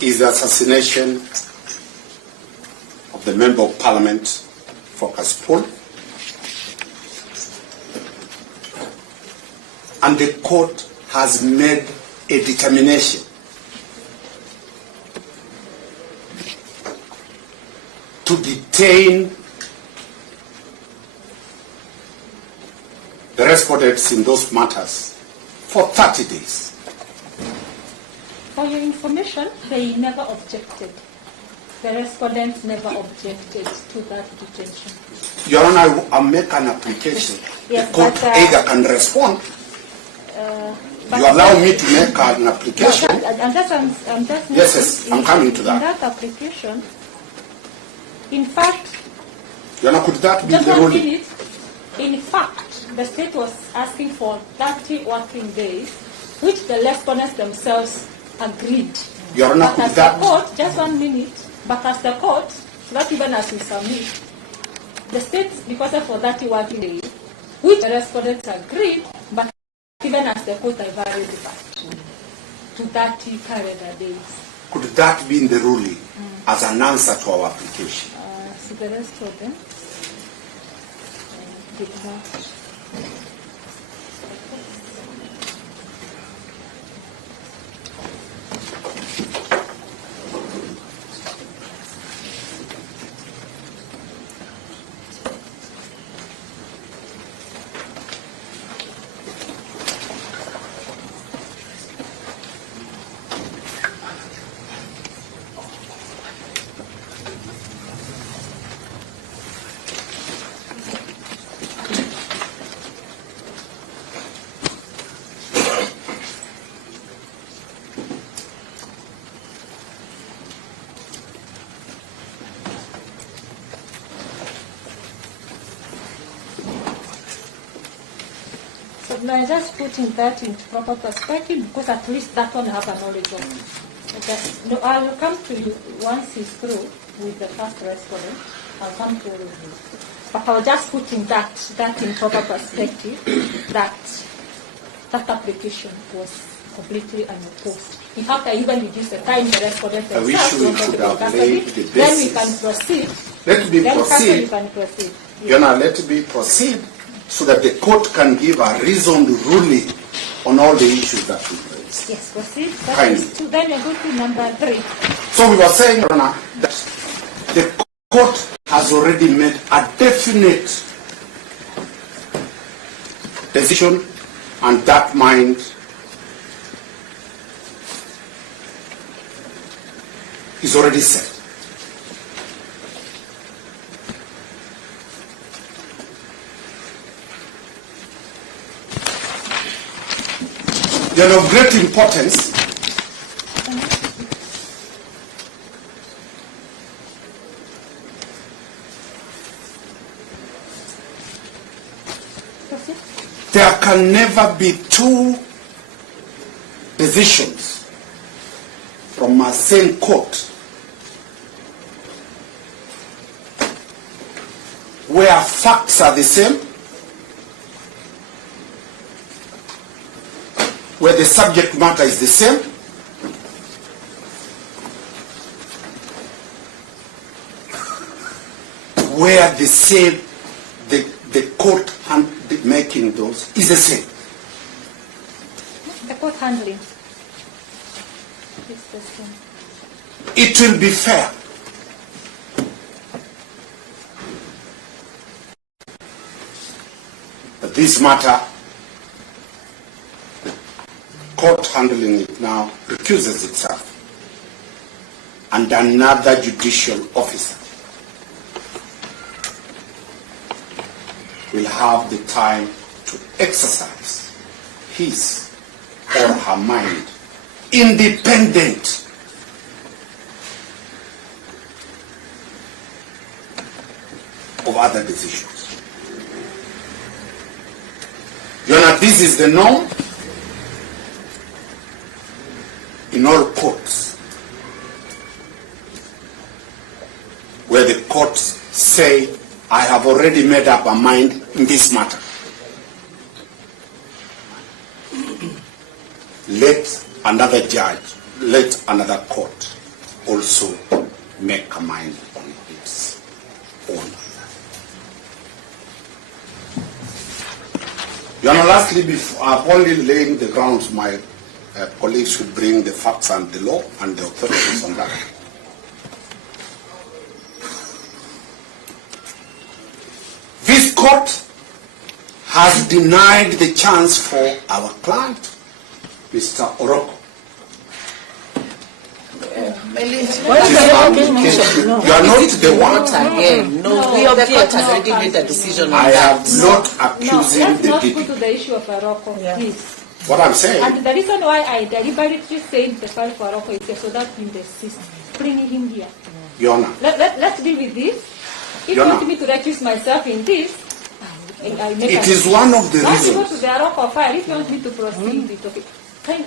is the assassination of the Member of Parliament for Kasipul, and the court has made a determination to detain the respondents in those matters for 30 days. For your information, they never objected. The respondents never objected to that detention. Your Honor, I'll make an application. Yes, the court either can respond. You allow me to make an application. Yes, I'm coming to that. In that application, in fact, Your Honor, could that be the ruling? In fact, the state was asking for 30 working days, which the respondents themselves agreed. Your Honor, but as the court, just 1 minute, but as the court, not even as we submit, the state requested for 30 working days, which the respondents agreed, but even as the court, I varied it back to 30 calendar days. Could that be in the ruling as an answer to our application? So the rest of them did not. So now just putting that into proper perspective, because at least that one I have a knowledge of. Okay. No, I will come to you once he's through with the first respondent. I'll come to you. But I was just putting that in proper perspective, that application was completely unopposed. In fact, I even reduced the time the respondent themselves. Then we can proceed. Let me proceed. You can proceed. Yes. Your Honor, let me proceed so that the court can give a reasoned ruling on all the issues that we raised. Yes, proceed. Kindly. Then you go to number 3. So we were saying, Your Honor, that the court has already made a definite decision, and that mind is already set. They are of great importance there can never be two decisions from a same court where facts are the same, where the subject matter is the same, where the court making those is the same. The court handling is the same. It will be fair that this matter, the court handling it now, recuses itself, and another judicial officer will have the time to exercise his or her mind independent of other decisions. Your Honor, this is the norm in all courts where the courts say, I have already made up my mind in this matter. Let another judge, let another court also make a mind on its own. Your Honor, lastly, I've only laying the grounds, my colleagues should bring the facts and the law and the authorities on that. This court has denied the chance for our client, Mr. Oroko. You are not the one. No, the court has already made a decision on I that. am not accusing the let's not DP. go to the issue of Aroko, please. What I'm saying, And the reason why I deliberately said the file for Aroko is so that we insist bringing him here. Your Honor, Let's deal with this. If you want me to recuse myself in this, I make it is one of the Once you go to reasons. the Aroko file, if you want me to proceed with okay.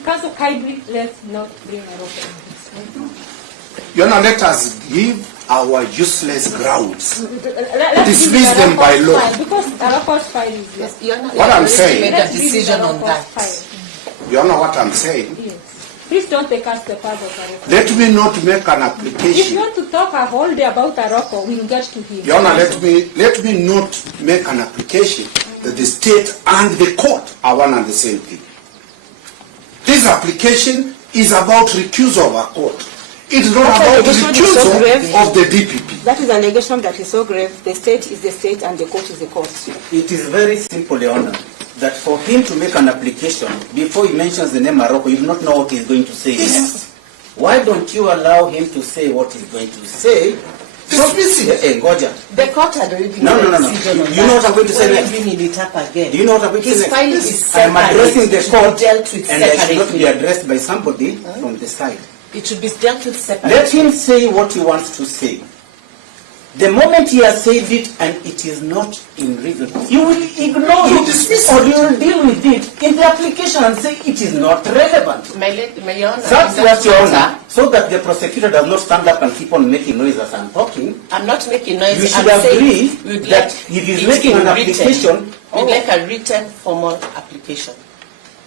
Council kindly, let's not bring Aroko in this. Your Honor, let us give our useless grounds. Let's Dismiss give them by Aroko's law. file, because Aroko's file is yes. What I'm saying, made a decision on that. Your Honor, what I'm saying, Yes. Please don't take us the part of Aroko. let me not make an If you application. want to talk a whole day about Aroko, we'll get to him. Your Honor, let me not make an application that the state and the court are one and the same thing. This application is about recusal of a court. It is not about recusal of the DPP. That is an allegation that is so grave. The state is the state and the court is the court. It is very simple, Your Honor, that for him to make an application, before he mentions the name Morocco, you do not know what he's going to say. Yes. Why don't you allow him to say what he's going to say? Dismiss it. Hey, Goja. The court had already made No. a decision on You know what I'm going to say Why are next? you bringing it up again? Do you know what I'm going to His say file next? is I'm addressing the separate. court, Dealt with and I should not be separately. addressed by somebody from the side. It should be dealt with separately. Let him say what he wants to say. The moment he has said it and it is not in reason, you will ignore You it dismiss or you will deal with it in the application and say it is not relevant. My Honor, That's in what that Your Honor, matter, so that the prosecutor does not stand up and keep on making noise as I'm talking. I'm not making noise. You should I'm saying agree we'd that like if he's it making in an written. application, We'd like a written formal application.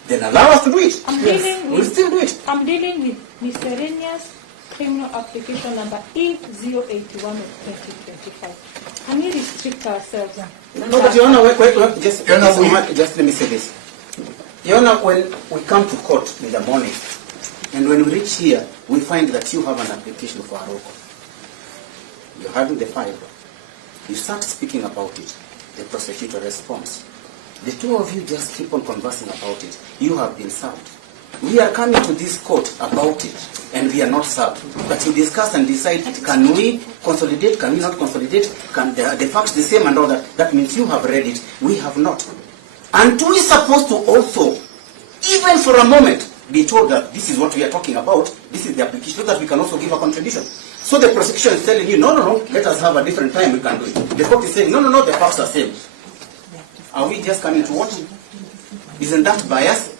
then allow us to do it. I'm dealing We'll with still do it. I'm dealing with miscellaneous criminal application number E081 of 2025. Can we restrict ourselves? No, but Your Honor, wait, just, Your Honor, just let me say this. Your Honor, when we come to court in the morning, and when we reach here, we find that you have an application for Aroko. You're having the file. You start speaking about it. The prosecutor responds. The two of you just keep on conversing about it. You have been served. We are coming to this court about it, and we are not served. But you discuss and decide, can we consolidate, can we not consolidate, can the facts the same and all that. That means you have read it, we have not. And we are supposed to also, even for a moment, be told that this is what we are talking about, this is the application, so that we can also give a contribution. So the prosecution is telling you, no, let us have a different time, we can do it. The court is saying, no, the facts are same. Are we just coming to watch? Isn't that bias?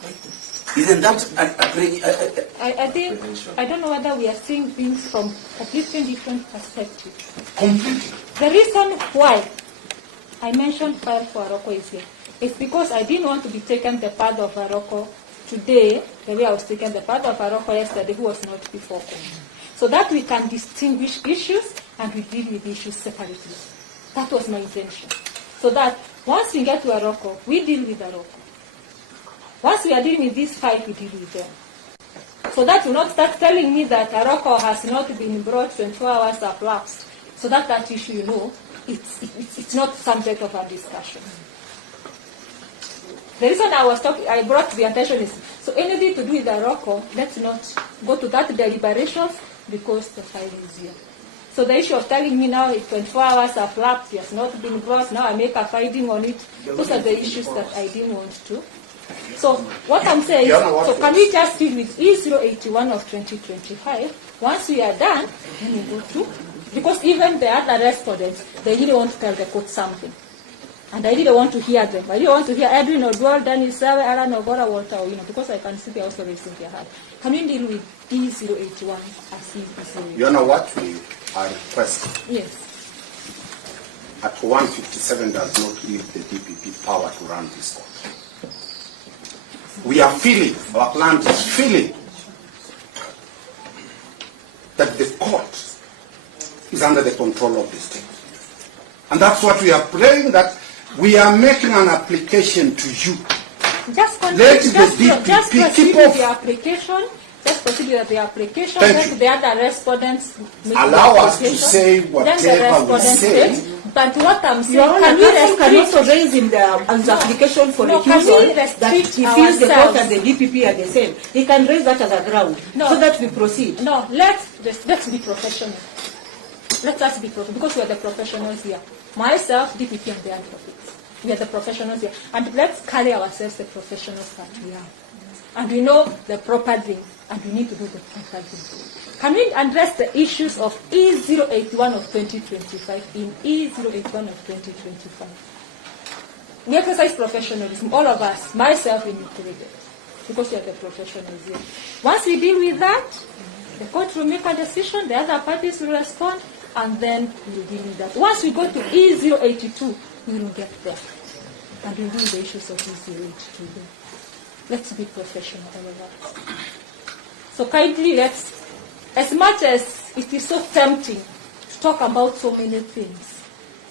Isn't that I think I don't know whether we are seeing things from completely different perspectives. Completely. The reason why I mentioned file for Aroko is here is because I didn't want to be taken the part of Aroko today the way I was taken the part of Aroko yesterday, who was not before court. So that we can distinguish issues and we deal with issues separately. That was my intention. So that once we get to Aroko, we deal with Aroko. Once we are dealing with this fight, we deal with them. So that will not start telling me that Aroko has not been brought 24 hours have lapsed. So that issue, it's not subject of our discussion. The reason I brought the attention is, so anything to do with Aroko, let's not go to that deliberations because the file is here. So the issue of telling me now if 24 hours have lapsed, it has not been brought, now I make a finding on it, those are the issues that I didn't want to. So what I'm saying is, so can we just deal with E081 of 2025? Once we are done, then we go to, because even the other respondents, they really want to tell the court something. And I really want to hear them. I really want to hear Edwin Odwell, Danny Sawe, Alan Ogora, Walter, because I can see they're also raising their hand. Can we deal with E081 as E081? You know what we are requesting? Yes. At 157 does not give the DPP power to run this court. We are feeling, our client is feeling, that the court is under the control of the state. And that's what we are praying, that we are making an application to you. Just Let the DPP just keep proceed off. with the application. Just proceed with the application. Thank Let you. the other respondents make Allow the us to application. say Then the whatever we respondents say. say. But what I'm saying, Your Honor, can we counsel can also restrict? raise in the application for No, can we recusal that restrict he feels the court ourselves? and the DPP are the same. He can raise that as a ground No. so that we proceed. No, let's be professional. Let us be professional, because we are the professionals here. Myself, DPP, and the advocates. We are the professionals here. And let's carry ourselves the professionals that we are. And we know the proper thing, and we need to do the proper thing. Can we address the issues of E081 of 2025 in E081 of 2025? We exercise professionalism, all of us, myself included, because we are the professionals here. Once we deal with that, the court will make a decision, the other parties will respond, and then we will deal with that. Once we go to E082, we will get there. And we'll deal with the issues of E082 there. Let's be professional, all of us. So kindly, let's, as much as it is so tempting to talk about so many things,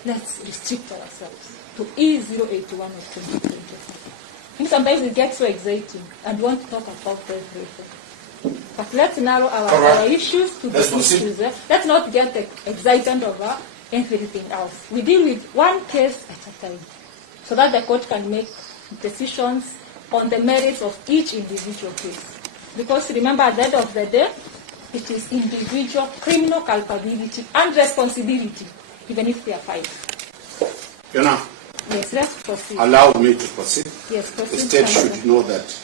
let's restrict ourselves to E081 of 2025. I think sometimes we get so exciting and want to talk about everything. But let's narrow our issues to the issues. Let's not get excited over everything else. We deal with one case at a time, so that the court can make decisions on the merits of each individual case. Because remember, at the end of the day, it is individual criminal culpability and responsibility, even if they are filed. Yes, let's proceed. Allow me to proceed. Yes, The proceed. state should know that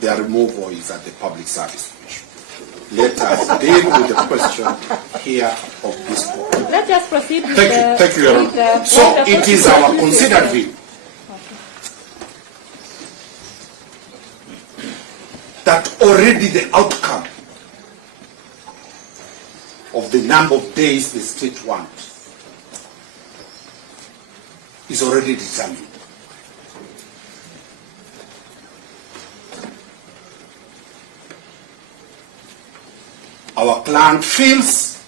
their removal is at the Public Service Commission. Let us deal with the question here of this court. Let's just proceed with Thank you, Your Honor. So it is our considered view that already the outcome of the number of days the state wants is already determined. Our client feels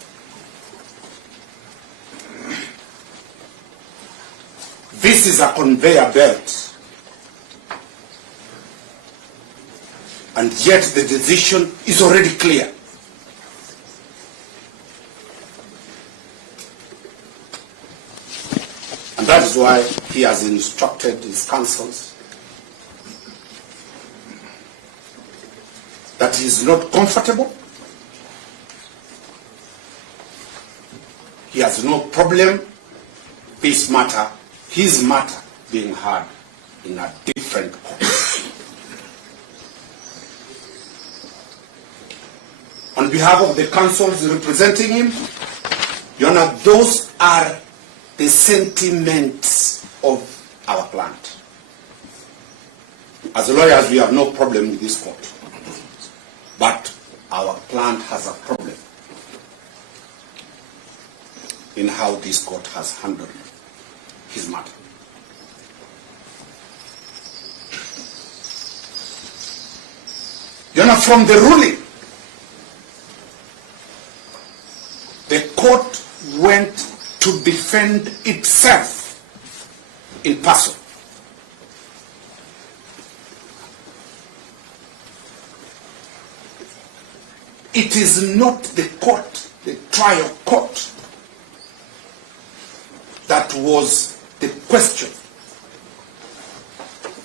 this is a conveyor belt, and yet the decision is already clear. And that is why he has instructed his counsels that he is not comfortable. He has no problem this matter, his matter, being heard in a different court. On behalf of the counsels representing him, Your Honor, those are the sentiments of our client. As lawyers, we have no problem with this court. But our client has a problem in how this court has handled his matter. Your Honor, from the ruling, the court went to defend itself in person. It is not the court, the trial court, that was the question.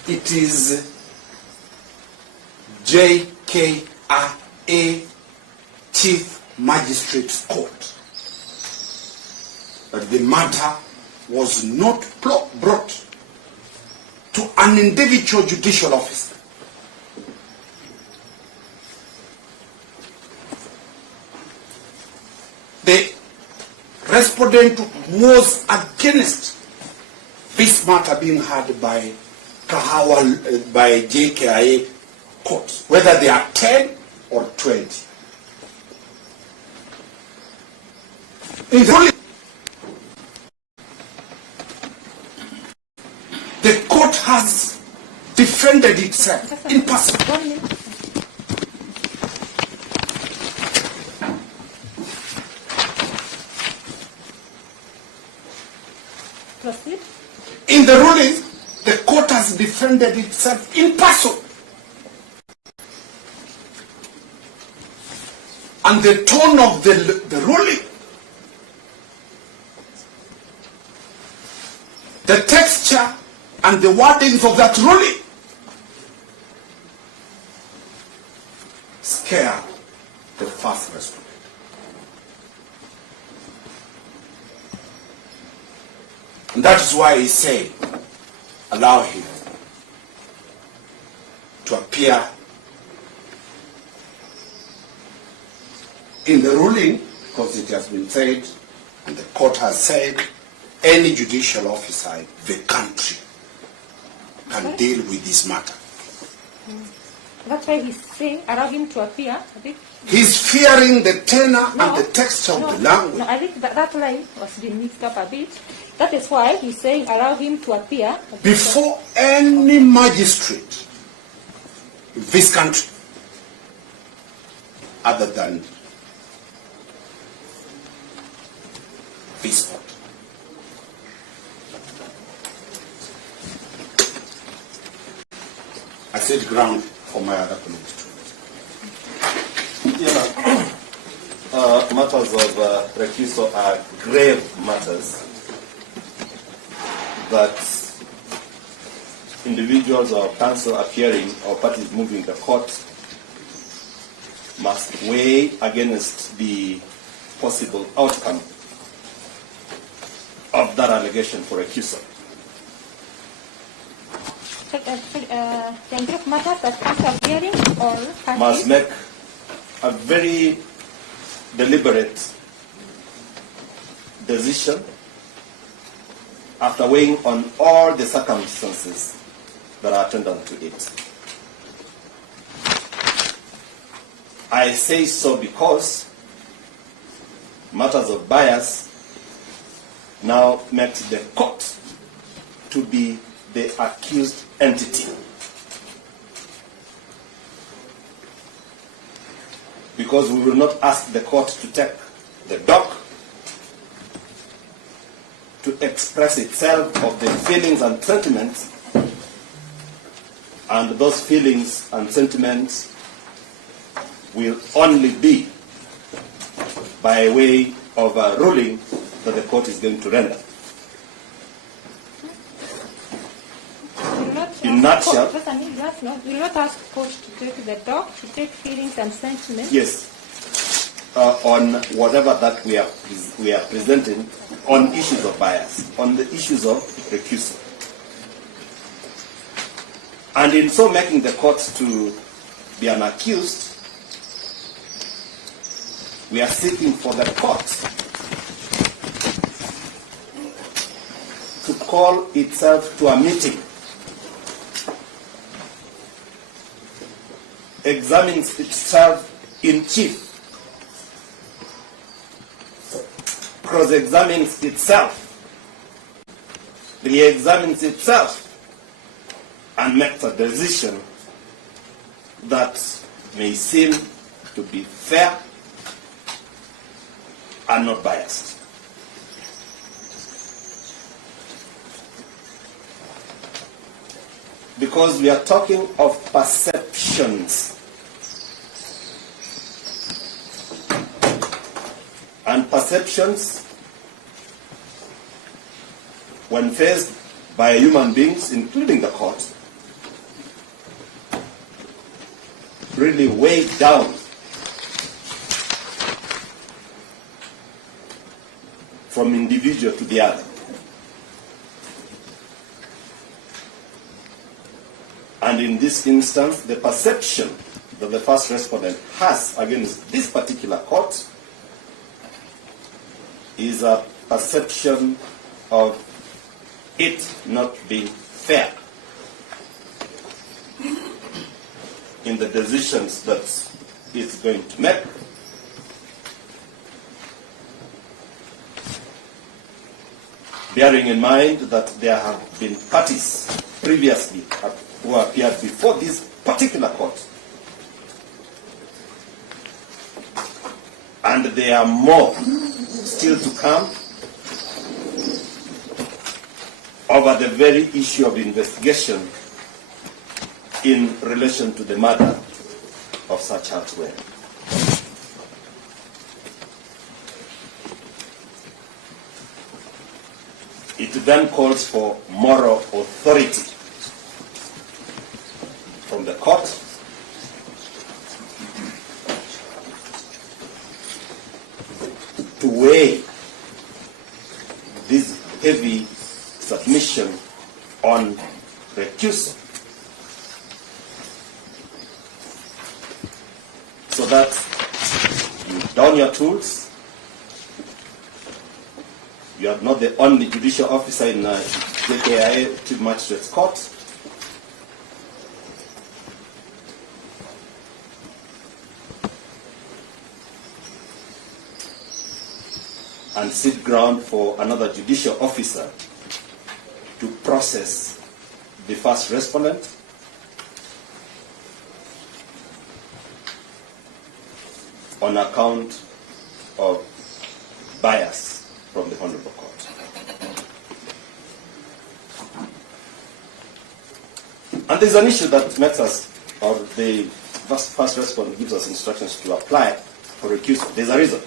It is JKIA Chief Magistrate's Court. But the matter was not brought to an individual judicial officer. The respondent was against this matter being heard by by JKIA courts, whether they are 10 or 20. The court has defended itself in person. 1 minute. Proceed. In the ruling, the court has defended itself in person. And the tone of the ruling, the texture and the wordings of that ruling scare the first respondent. And that is why he said, allow him to appear in the ruling, because it has been said, and the court has said, any judicial officer in the country can deal with this matter. That's why he's saying, allow him to appear. I think. He's fearing the tenor and the texture of the language. No, I think that line was being mixed up a bit. That is why he's saying, allow him to appear Before any magistrate in this country, other than this court. I said ground for my other colleagues too. Matters of recusal are grave matters that individuals or counsel appearing or parties moving the court must weigh against the possible outcome of that allegation for recusal. Thank you. Matters that counsel appearing or parties Must make a very deliberate decision after weighing on all the circumstances that are attendant to it. I say so because matters of bias now makes the court to be the accused entity. Because we will not ask the court to take the dock to express itself of the feelings and sentiments, and those feelings and sentiments will only be by way of a ruling that the court is going to render. In nutshell, we will not ask court to take the dock, to take feelings and sentiments. yes, on whatever that we are presenting on issues of bias, on the issues of recusal. And in so making the court to be an accused, we are seeking for the court to call itself to a meeting, examines itself in chief, cross-examines itself, re-examines itself, and makes a decision that may seem to be fair and not biased. Because we are talking of perceptions. And perceptions, when faced by human beings, including the court, really weigh down from individual to the other. And in this instance, the perception that the first respondent has against this particular court is a perception of it not being fair in the decisions that it's going to make, bearing in mind that there have been parties previously who appeared before this particular court, and there are more still to come over the very issue of investigation in relation to the murder of Sir Charles Ware. It then calls for moral authority from the court to weigh this heavy submission on recusal, so that you don your tools. You are not the only judicial officer in JKIA Chief Magistrates Court. And seek ground for another judicial officer to process the first respondent on account of bias from the Honorable Court. And there's an issue that makes us, or the first respondent gives us instructions to apply for recusal. There's a reason.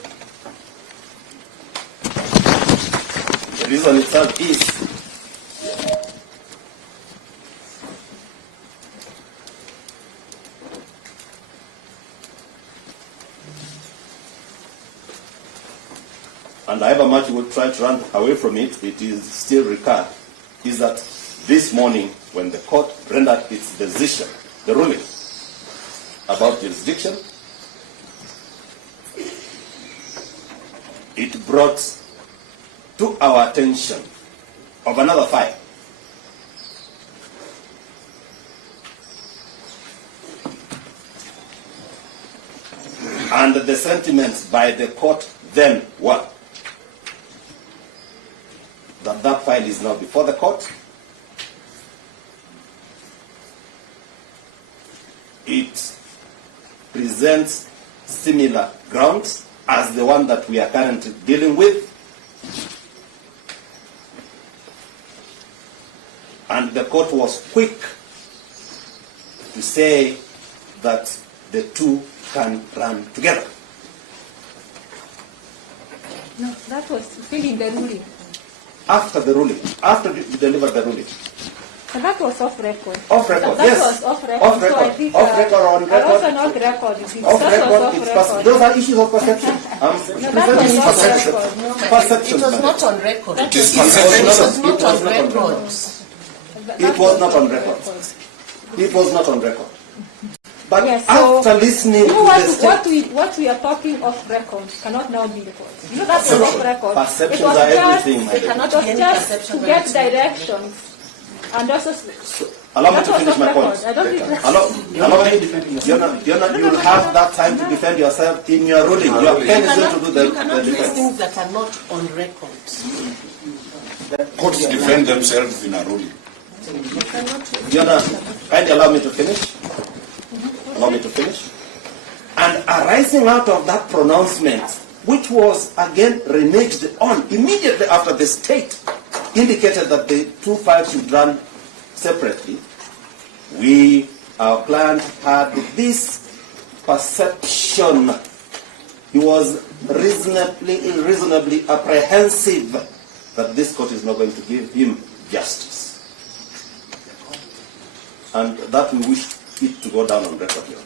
The reason itself is and however much we would try to run away from it, it is still recurred, is that this morning when the court rendered its decision, the ruling about jurisdiction, it brought to our attention of another file. And the sentiments by the court then were that that file is now before the court. It presents similar grounds as the one that we are currently dealing with. And the court was quick to say that the two can run together. No, that was still in the ruling. After the ruling, after you delivered the ruling. And that was off record. Off record, that yes. was off record. Off So I record, think, off record or on record. Also not record. Off Off record, those are issues of perception. No, that was off perception. record. No. Perception. It was not on record. It is It perception. was not on It record. was not on record. It was not on record. But Yes, so after listening you know to the state, what we are talking off record cannot now be recorded. You know that was off record. Perceptions It was are just, everything, my They dear. cannot it was be any just perception to when get it's on directions. And also, allow me that to was finish off my record. point. I don't think Allow me, you'll have that time to defend yourself in your ruling. Your pen is going to do You cannot the do defense. things that are not on record. Courts defend themselves in a ruling. Kindly allow me to finish. Allow me to finish. And arising out of that pronouncement, which was again reneged on immediately after the state indicated that the two files should run separately, our client had this perception. He was reasonably apprehensive that this court is not going to give him justice. And that we wish it to go down on record here.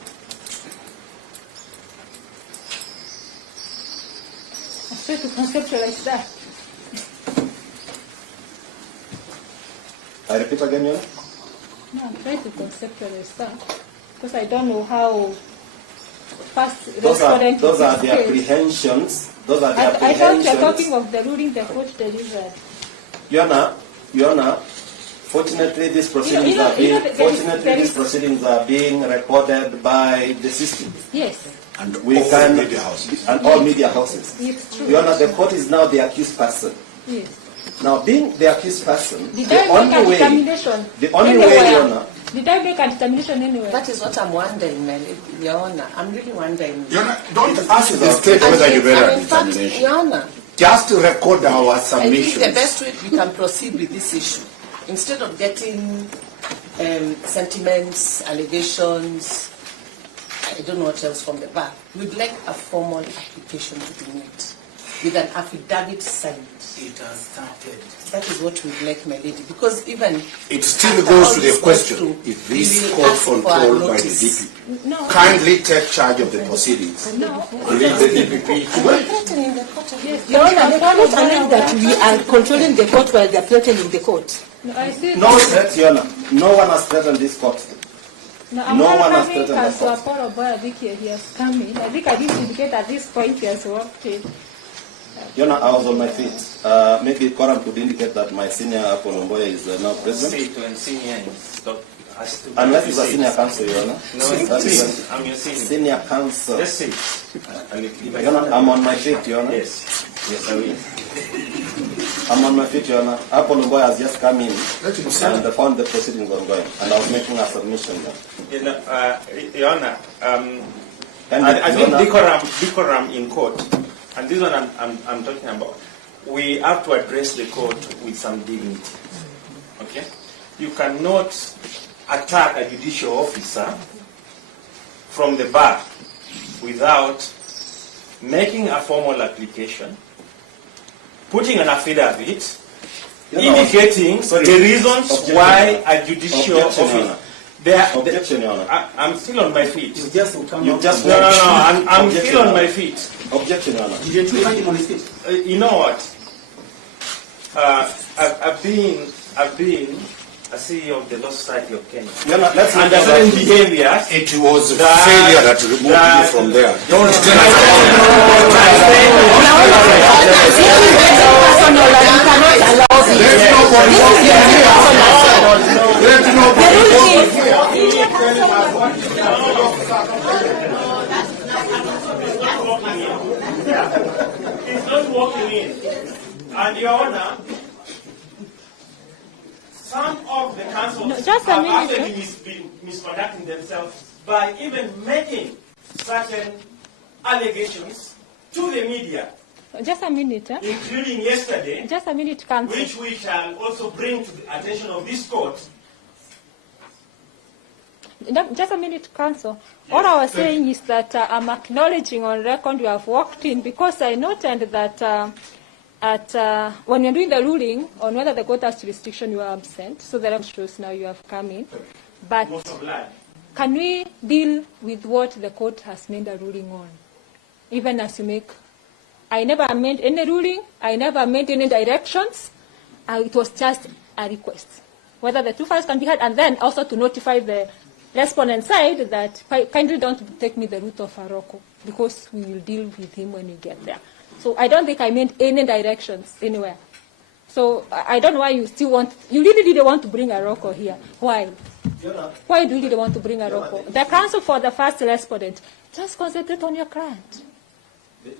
I try to conceptualize that. I repeat again, Your Honor? No, I'm trying to conceptualize that. Because I don't know how fast Those are respondent the is. apprehensions. Those are the I thought apprehensions. you're talking of the ruling the court delivered. Your Honor, fortunately these proceedings proceedings are being recorded by the system. Yes, And We all can media houses. and all media houses. it's true. Your Honor, the court is now the accused person. Yes. Now, being the accused person, Did the I make a only way, determination the only way, anywhere? Your Honor, Did I make a determination anywhere? That is what I'm wondering, Your Honor. I'm really wondering. Your Honor, don't ask the state whether you made a in fact, determination. Your Honor, Just to record our I think the submissions. best way we can proceed with this issue instead of getting sentiments, allegations, I don't know what else from the bar, we'd like a formal application to be made with an affidavit signed. It has started. That is what we'd like, my lady, because even It still after goes all to this the question, goes through, if we this will court ask for a controlled by the notice. DPP, No. kindly take charge of the proceedings. No. Leave the DPP to it. Threatening the court of Yes, Your Honor, they cannot Proper allege that we are controlling the court while they are threatening the court. No, I see. No threat, Your Honor. No one has threatened this court. No, I'm No one has welcoming threatened the Councillor court. Paul Oboya Vicky. He has come in. I think I did indicate at this point he has walked in. Your Honor, I was on my feet. Maybe Courtroom could indicate that my senior Apple Omboya is now present. Unless he's a senior counsel, Your Honor. No, That is sit. I'm your senior. senior counsel. Just sit. Your Honor, I'm on my feet, Your Honor. Yes. Yes, I will. I'm on my feet, Your Honor. Apple Omboya has just come in Let him say. and found the proceedings ongoing. And I was making a submission. Your Honor, And I think Your Honor, decorum in court, and this one I'm talking about, we have to address the court with some dignity. Okay? You cannot attack a judicial officer from the bar without making a formal application, putting an affidavit, indicating the reasons Objection. why a judicial Objection, Your officer. Honor. Objection, Your Honor. I'm still on my feet. You just will come You out. just No, I'm Objection, still on Your my Honor. feet. Objection, Your Honor. Didn't you find him on his feet? You know what? I've been a CEO of the Law Society of Kenya. Your Honor, let's And not the go certain back. behaviors. It was a That- failure that removed you from there. Don't tell us Let nobody walk in here. Let nobody walk in here. It's not walking in. And Your Honor, some of the councils No, just a have minute, actually been misconducting themselves by even making certain allegations to the media, Just a minute, eh? including yesterday, Just a minute, Council. which we shall also bring to the attention of this court. No, just a minute, Council. All I was saying is that I'm acknowledging on record you have walked in because I noted that when you're doing the ruling on whether the court has jurisdiction, you are absent. So that shows now you have come in. But Most obliged. can we deal with what the court has made a ruling on? Even as you make, I never made any ruling. I never made any directions. It was just a request. Whether the two files can be heard, and then also to notify the respondent side that kindly don't take me the route of Aroko because we will deal with him when we get there. So I don't think I made any directions anywhere. So I don't know why you still want, you really want to bring Aroko here. Why? Why do you really want to bring Aroko? The counsel for the first respondent, just concentrate on your client.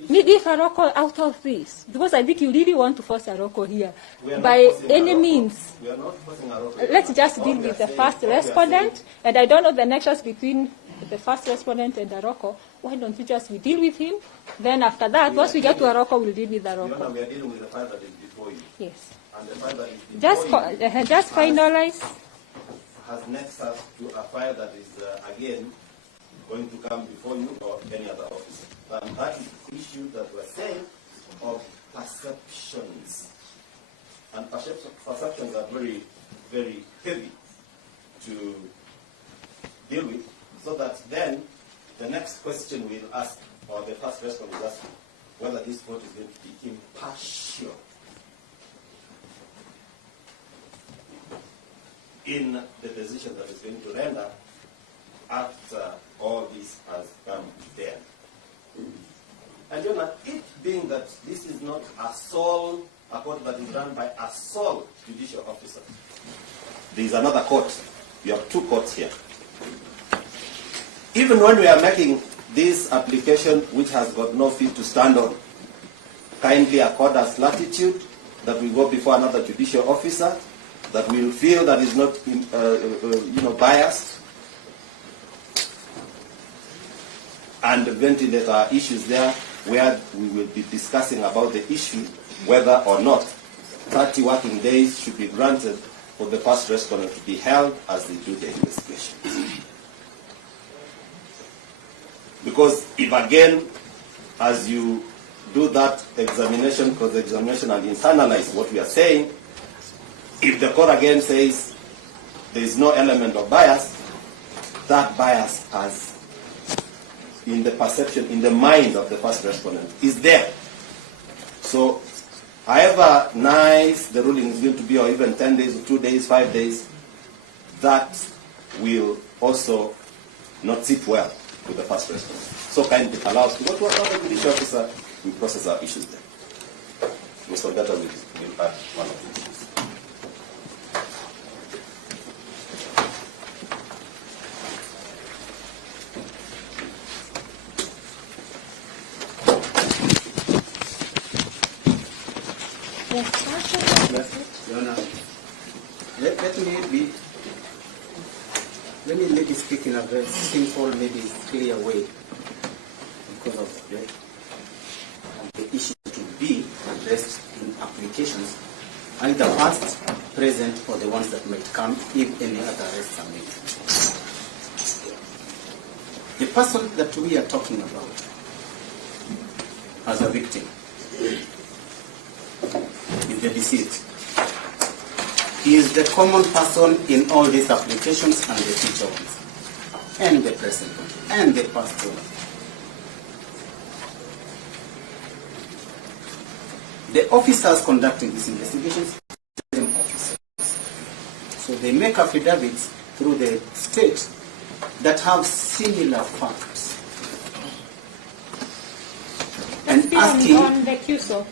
Leave Aroko out of this, because I think you really want to force Aroko here by any means. We are not forcing Aroko. Let's just deal with the first respondent, and I don't know the nexus between the first respondent and Aroko. Why don't we just deal with him? Then after that, once we get to Aroko, we'll deal with Your Honor, Aroko. we are dealing with the file that is before you. Yes. And the file that is before you Just finalize. has nexus to a file that is, again, going to come before you or any other officer. And that is the issue that we're saying of perceptions. And perceptions are very, very heavy to deal with, so that then the next question we'll ask, or the first response is asking, whether this vote is going to be impartial in the decision that is going to render after all this has come there. And you know, it being that this is not a court that is run by a sole judicial officer. There is another court. You have two courts here. Even when we are making this application, which has got no feet to stand on, kindly accord us latitude that we go before another judicial officer, that we will feel that is not biased, and ventilate our issues there, where we will be discussing about the issue, whether or not 30 working days should be granted for the first respondent to be held as they do the investigation. Because if again, as you do that examination, cross-examination, and internalize what we are saying, if the court again says there is no element of bias, that bias has, in the perception, in the mind of the first respondent, is there. So, however nice the ruling is going to be, or even 10 days, or 2 days, 5 days, that will also not sit well with the first respondent. So kindly allow us to go to another judicial officer, we process our issues there. Mr. Gata will add one of these. Let me speak in a very simple, maybe clear way, because of the issue to be addressed in applications, either past, present, or the ones that might come if any other arrests are made. The person that we are talking about as a victim is the deceased. He is the common person in all these applications and the future ones, and the present one, and the past one. The officers conducting these investigations are the same officers. So they make affidavits through the state that have similar facts. And still asking... on recusal.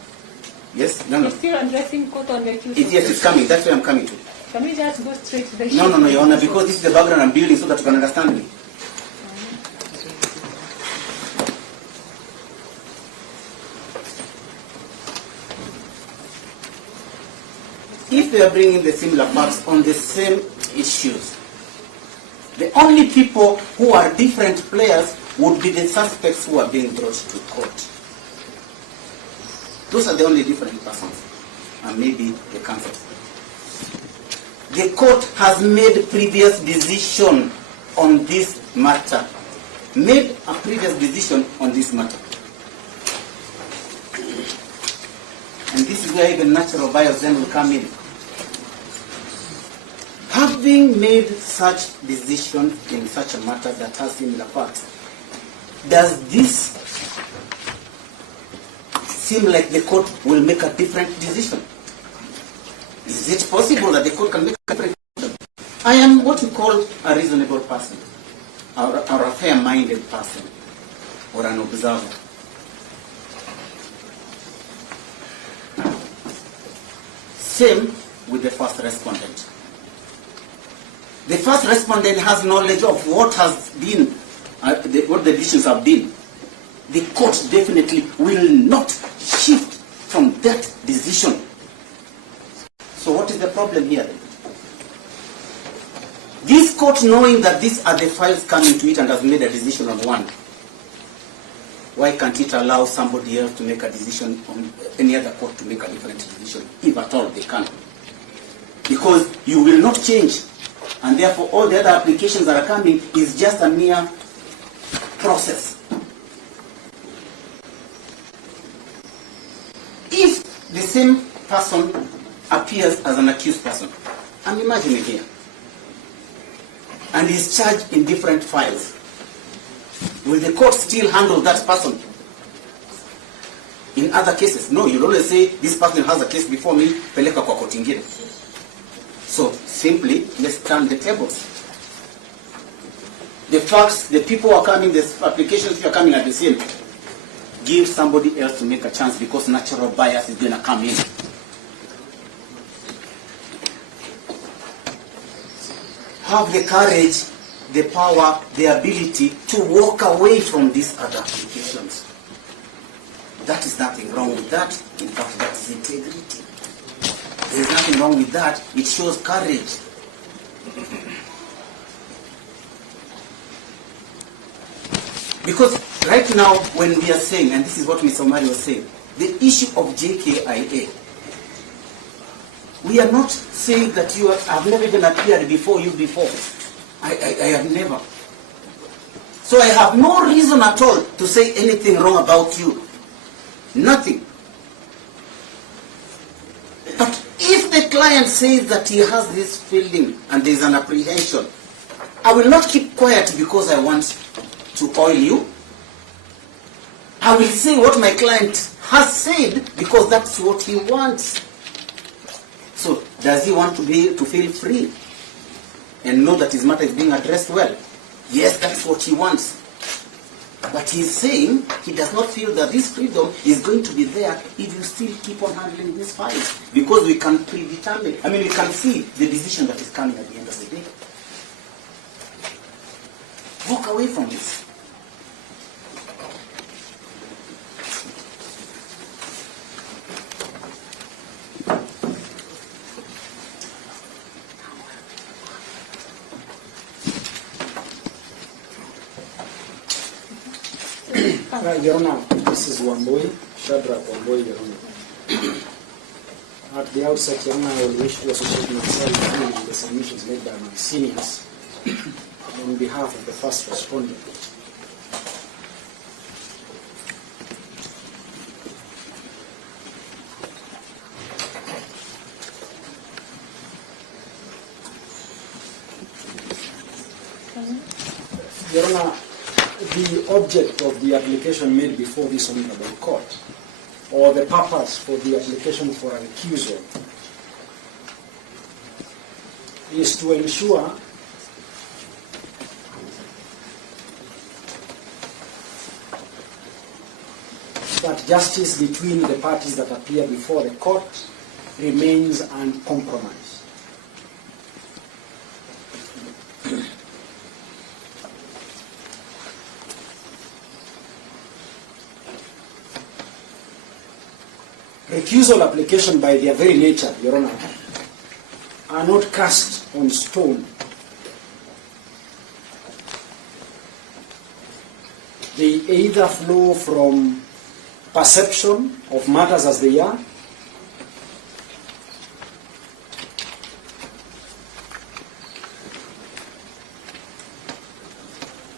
Yes? No. You're still addressing court on recusal. Yes, it's coming. That's where I'm coming to. Can we just go straight to the issue? No, Your Honor, because this is the background I'm building so that you can understand me. If they are bringing the similar facts on the same issues, the only people who are different players would be the suspects who are being brought to court. Those are the only different persons, and maybe the counsel. The court has made previous decision on this matter. Made a previous decision on this matter. And this is where even natural bias then will come in. Having made such decision in such a matter that has similar facts, does this seem like the court will make a different decision? Is it possible that the court can make a different decision? I am what you call a reasonable person, or a fair-minded person, or an observer. Same with the first respondent. The first respondent has knowledge of what has been, what the decisions have been. The court definitely will not shift from that decision. So what is the problem here then? This court, knowing that these are the files coming to it and has made a decision on one, why can't it allow somebody else to make a decision on any other court to make a different decision, if at all they can? Because you will not change, and therefore all the other applications that are coming is just a mere process. If the same person appears as an accused person, I'm imagining here, and is charged in different files, will the court still handle that person? In other cases, no, you'll always say, this person has a case before me, peleka kwa koti ingine. So, simply, let's turn the tables. The facts, the people who are coming, the applications who are coming are the same. Give somebody else to make a chance because natural bias is going to come in. Have the courage, the power, the ability to walk away from these other applications. That is nothing wrong with that. In fact, that is integrity. There is nothing wrong with that. It shows courage. Because right now, when we are saying, and this is what Mr. Omari was saying, the issue of JKIA, We are not saying that you have never even appeared before you before. I have never. So I have no reason at all to say anything wrong about you. Nothing. But if the client says that he has this feeling and there is an apprehension, I will not keep quiet because I want to oil you. I will say what my client has said because that's what he wants. So does he want to feel free and know that his matter is being addressed well? Yes, that's what he wants. But he's saying he does not feel that this freedom is going to be there if you still keep on handling this file. Because we can predetermine, we can see the decision that is coming at the end of the day. Walk away from this. Your Honor, this is Wamboi, Shadrach Wamboi, Your Honor. At the outset, Your Honor, I will wish to associate myself with the submissions made by my seniors on behalf of the first respondent. Your Honor, the object of the application made before this honorable court, or the purpose for the application for a recusal, is to ensure that justice between the parties that appear before the court remains uncompromised. Recusal application by their very nature, Your Honor, are not cast on stone. They either flow from perception of matters as they are,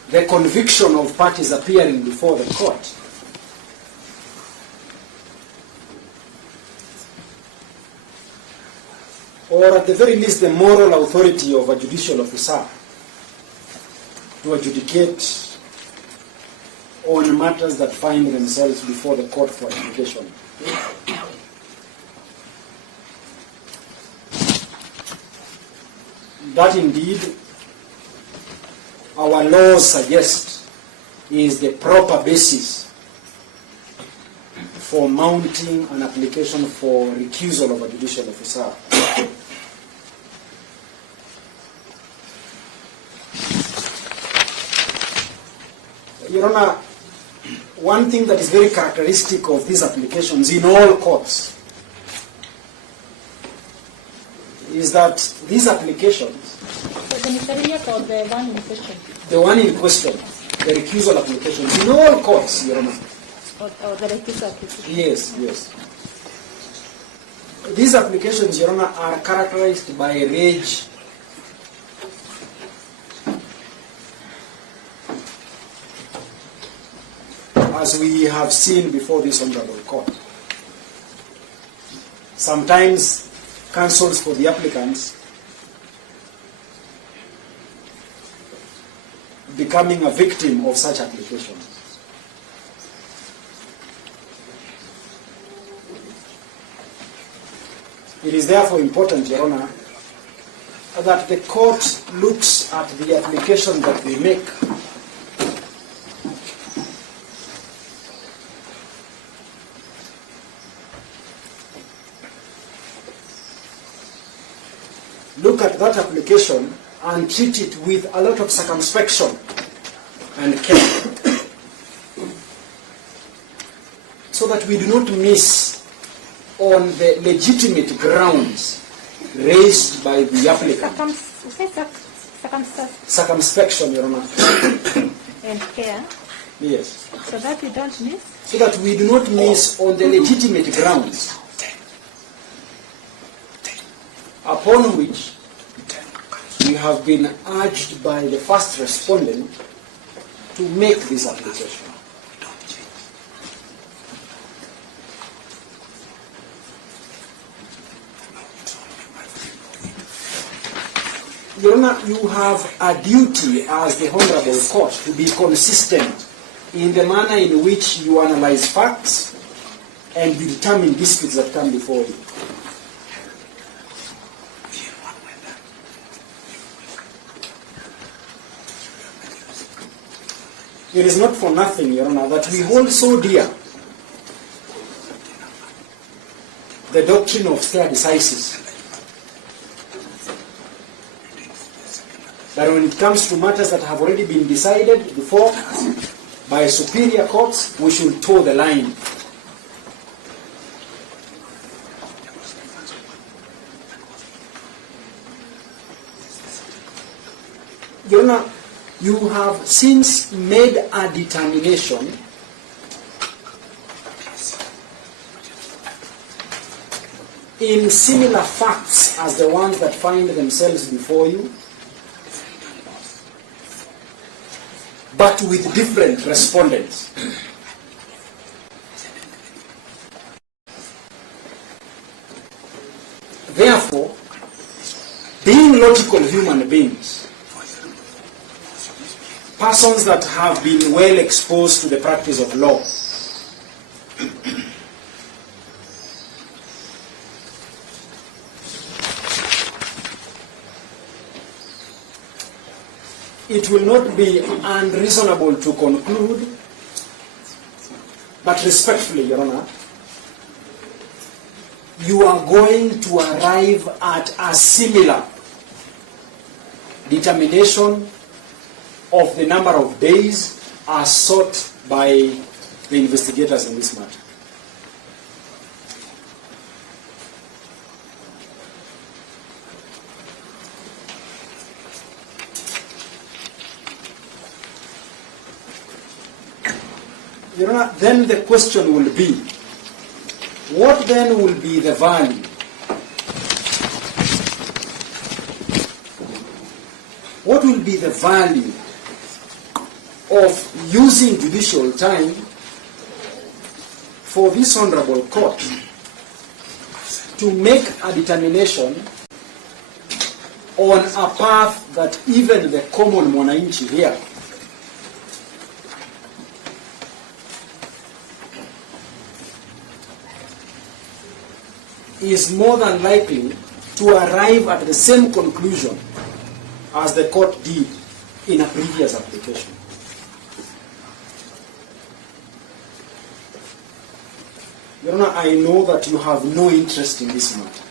the conviction of parties appearing before the court, or at the very least the moral authority of a judicial officer to adjudicate on matters that find themselves before the court for adjudication. That indeed, our laws suggest, is the proper basis for mounting an application for recusal of a judicial officer. Your Honor, one thing that is very characteristic of these applications in all courts is that these applications, The ministerial or the one in question? the one in question, the recusal applications, in all courts, Your Honor. Or the recusal application? Yes, yes. These applications, Your Honor, are characterized by rage, as we have seen before this honorable court. Sometimes counsels for the applicants becoming a victim of such applications. It is therefore important, Your Honor, that the court looks at the application that we make look at that application and treat it with a lot of circumspection and care, so that we do not miss on the legitimate grounds raised by the applicant. Circumspection, Your Honor. And care? Yes. So that we don't miss? So that we do not miss on the legitimate grounds upon which we have been urged by the first respondent to make this application. Your Honor, you have a duty as the Honorable Court to be consistent in the manner in which you analyze facts and you determine disputes that come before you. It is not for nothing, Your Honor, that we hold so dear the doctrine of stare decisis. That when it comes to matters that have already been decided before by superior courts, we should toe the line. Your Honor, you have since made a determination in similar facts as the ones that find themselves before you, but with different respondents. Therefore, being logical human beings, persons that have been well exposed to the practice of law, it will not be unreasonable to conclude, but respectfully, Your Honor, you are going to arrive at a similar determination of the number of days as sought by the investigators in this matter. Your Honor, then the question will be, what then will be the value? What will be the value of using judicial time for this Honorable Court to make a determination on a path that even the common mwananchi here is more than likely to arrive at the same conclusion as the court did in a previous application. Your Honor, I know that you have no interest in this matter.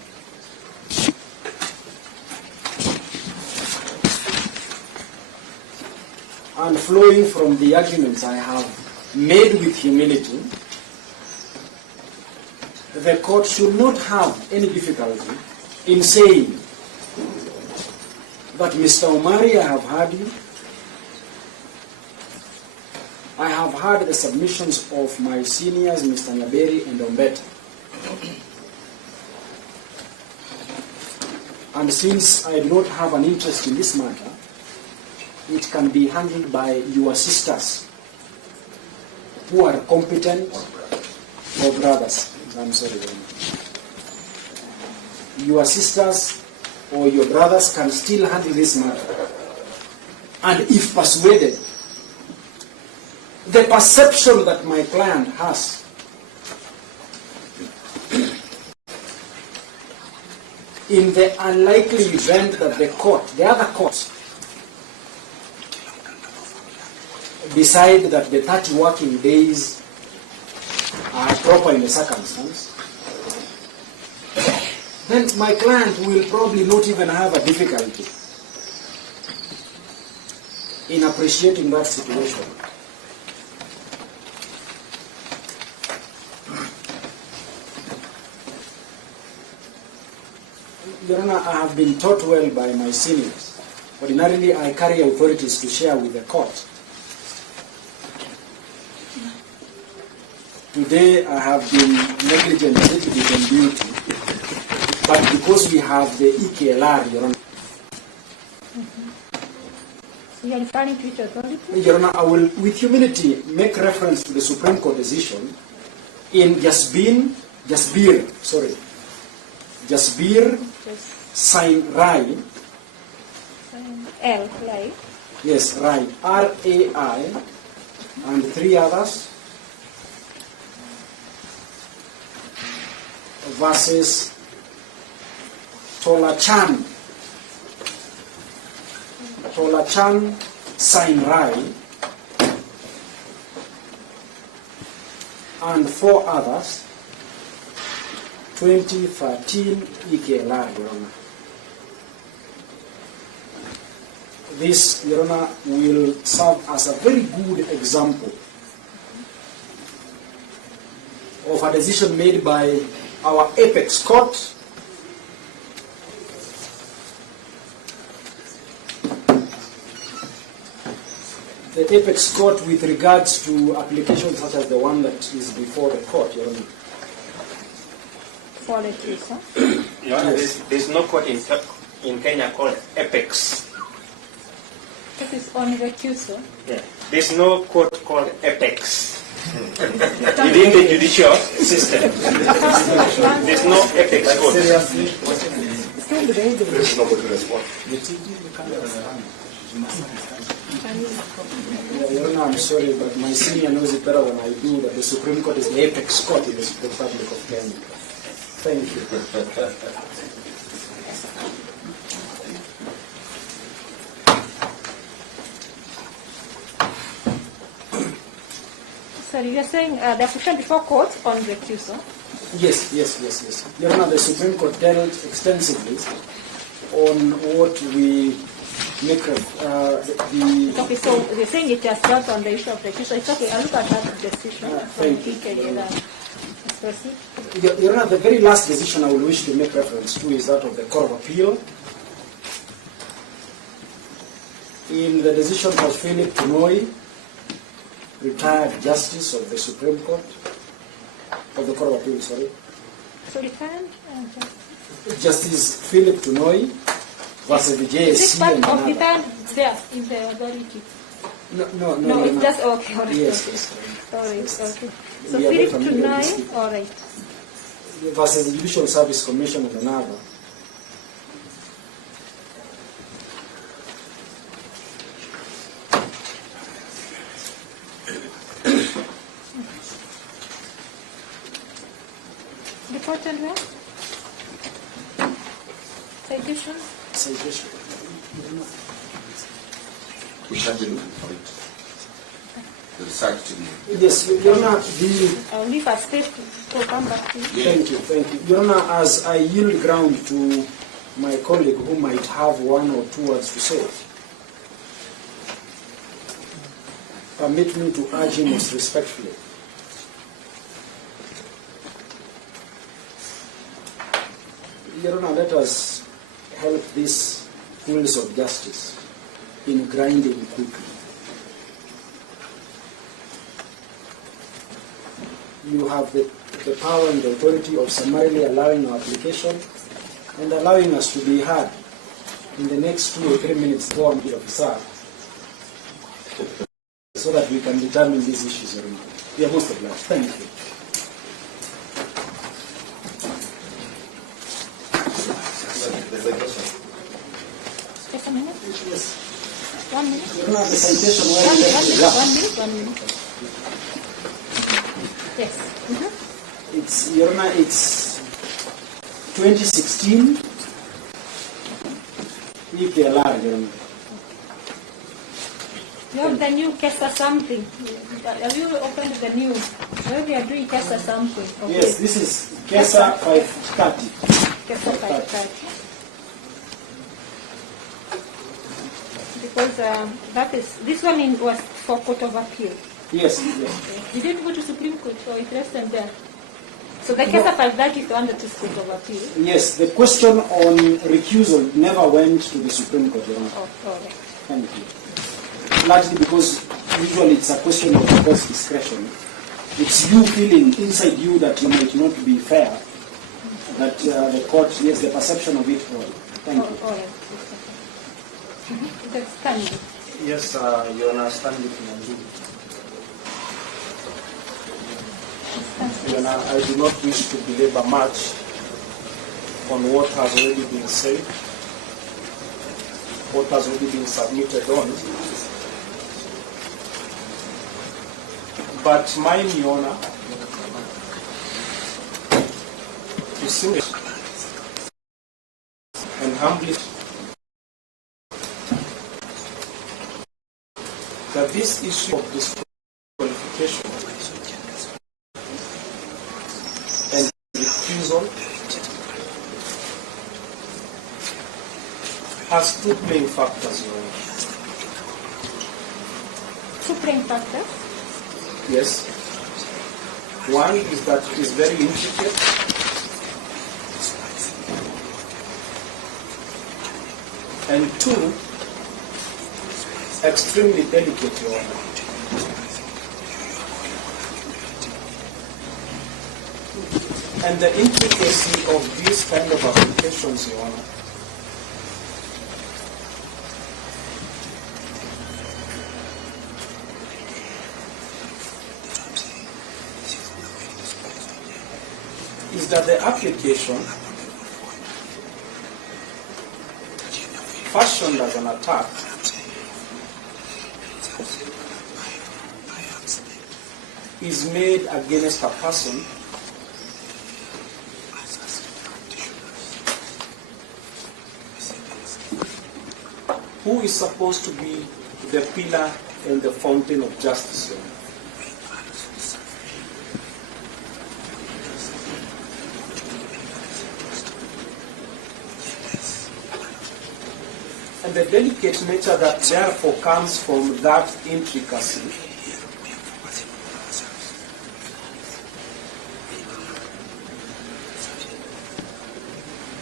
And flowing from the arguments I have made with humility, the court should not have any difficulty in saying that Mr. Omari, I have heard you. I have heard the submissions of my seniors, Mr. Nyaberi and Ombeta. And since I do not have an interest in this matter, it can be handled by your sisters who are competent, or brothers. I'm sorry. Your sisters or your brothers can still handle this matter. And if persuaded, the perception that my client has in the unlikely event that the court, the other courts, decide that the 30 working days are proper in the circumstance, then my client will probably not even have a difficulty in appreciating that situation. Your Honor, I have been taught well by my seniors. Ordinarily, I carry authorities to share with the court. Today, I have been negligent in duty, But because we have the EKLR, Your Honor, So you are referring to which authority? Your Honor, I will, with humility, make reference to the Supreme Court decision in Jasbir, Sign Rai. L, right? Yes, Rai. R-A-I, and 3 others. Versus Tolachan. Sign Rai. And 4 others. 2013 EKLR, Your Honor. This, Your Honor, will serve as a very good example of a decision made by our apex court, the apex court with regards to applications such as the one that is before the court, Your Honor. For recusal. Your Honor, there's no court in Kenya called Apex. This is on recusal. Yeah. There's no court called Apex within the judicial system. There's no Apex court. There's nobody to respond. Your Honor, I'm sorry, but my senior knows it better than I do that the Supreme Court is the apex court in the Republic of Kenya. Thank you. Sorry, you're saying the application before court on recusal? Yes. Your Honor, the Supreme Court dealt extensively on what we make Okay, so you're saying it just dealt on the issue of recusal. It's okay, I'll look at that decision. Thank you. Let's proceed. Your Honor, the very last decision I will wish to make reference to is that of the Court of Appeal. In the decision of Philip Tunoi, retired Justice of the Supreme Court, of the Court of Appeal, sorry. So retired Justice Philip Tunoi versus the JSC. Is this part and of another. retired there in the authority? No, it's just okay. All right, Yes. okay. All right, okay. So We are Philip very familiar with Tunai, all right. Versus the Judicial Service Commission and another. Reported where? Citation? Citation. We shall be looking for it. The research team. Yes, Your Honor, I'll leave a space to come back to you. Thank you. Your Honor, as I yield ground to my colleague who might have 1 or 2 words to say, permit me to urge him most respectfully. Your Honor, let us help these wheels of justice in grinding quickly. You have the power and the authority of summarily allowing our application and allowing us to be heard in the next 2 or 3 minutes form of officer so that we can determine these issues. Your Honor. We are most obliged. Thank you. Just a minute. Yes. 1 minute. Your Honor, the citation One minute. Yes. It's, Your Honor, it's 2016 EKLR, Your Honor. You have the new case or something. Have you opened the new? Maybe you are doing case or something. Okay. Yes, this is KESA 530. Case or 530. Because that is, this one was for Court of Appeal. Yes. You didn't go to Supreme Court, so it rested there. So the case of 530 is the one that is Court of Appeal. Yes, the question on recusal never went to the Supreme Court, Your Honor. Oh, all right. Thank you. Largely because usually it's a question of the court's discretion. It's you feeling inside you that you might not be fair that the court, yes, the perception of it all. Thank you. All right. That's Stanley. Yes, Your Honor, Stanley Kinyanjui. Your Honor, I do not wish to belabor much on what has already been said, what has already been submitted on. But mine, Your Honor, to sing and humbly that this issue of disqualification and recusal has two playing factors, Your Honor. Two prime factors. Yes. One is that it is very intricate. And two, extremely delicate, Your Honor. And the intricacy of these kind of applications, Your Honor, is that the application fashioned as an attack is made against a person who is supposed to be the pillar and the fountain of justice. And the delicate nature that therefore comes from that intricacy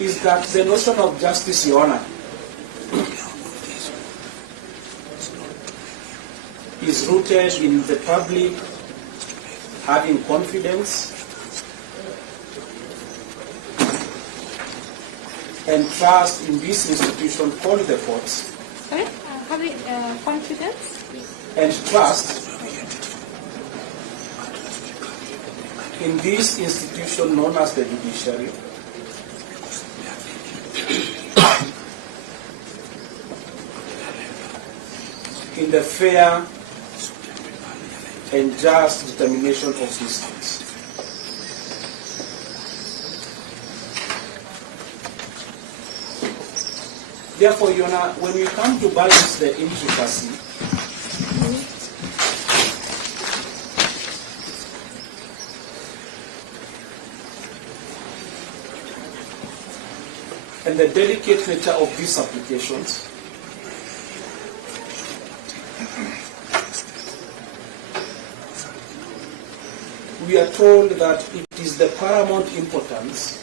is that the notion of justice, Your Honor, is rooted in the public having confidence and trust in this institution called the courts. Sorry? Having confidence? And trust in this institution known as the judiciary. In the fair and just determination of these things. Therefore, Your Honor, when we come to balance the intricacy, and the delicate nature of these applications, we are told that it is the paramount importance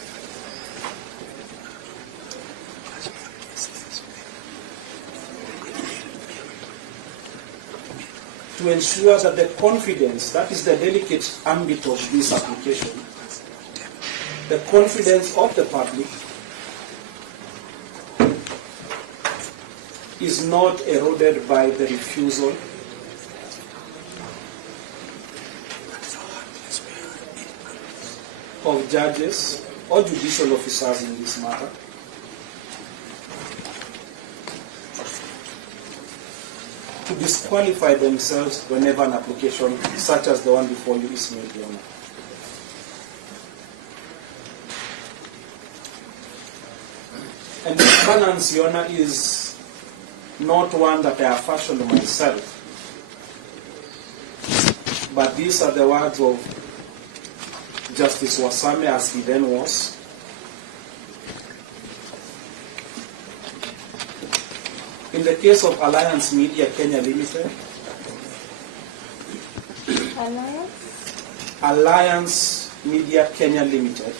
to ensure that the confidence, that is the delicate ambit of this application, the confidence of the public is not eroded by the refusal of judges or judicial officers in this matter. To disqualify themselves whenever an application such as the one before you is made, Your Honor. And this balance, Your Honor, is not one that I have fashioned myself, but these are the words of Justice Wasame as he then was. In the case of Alliance Media Kenya Limited, Alliance Media Kenya Limited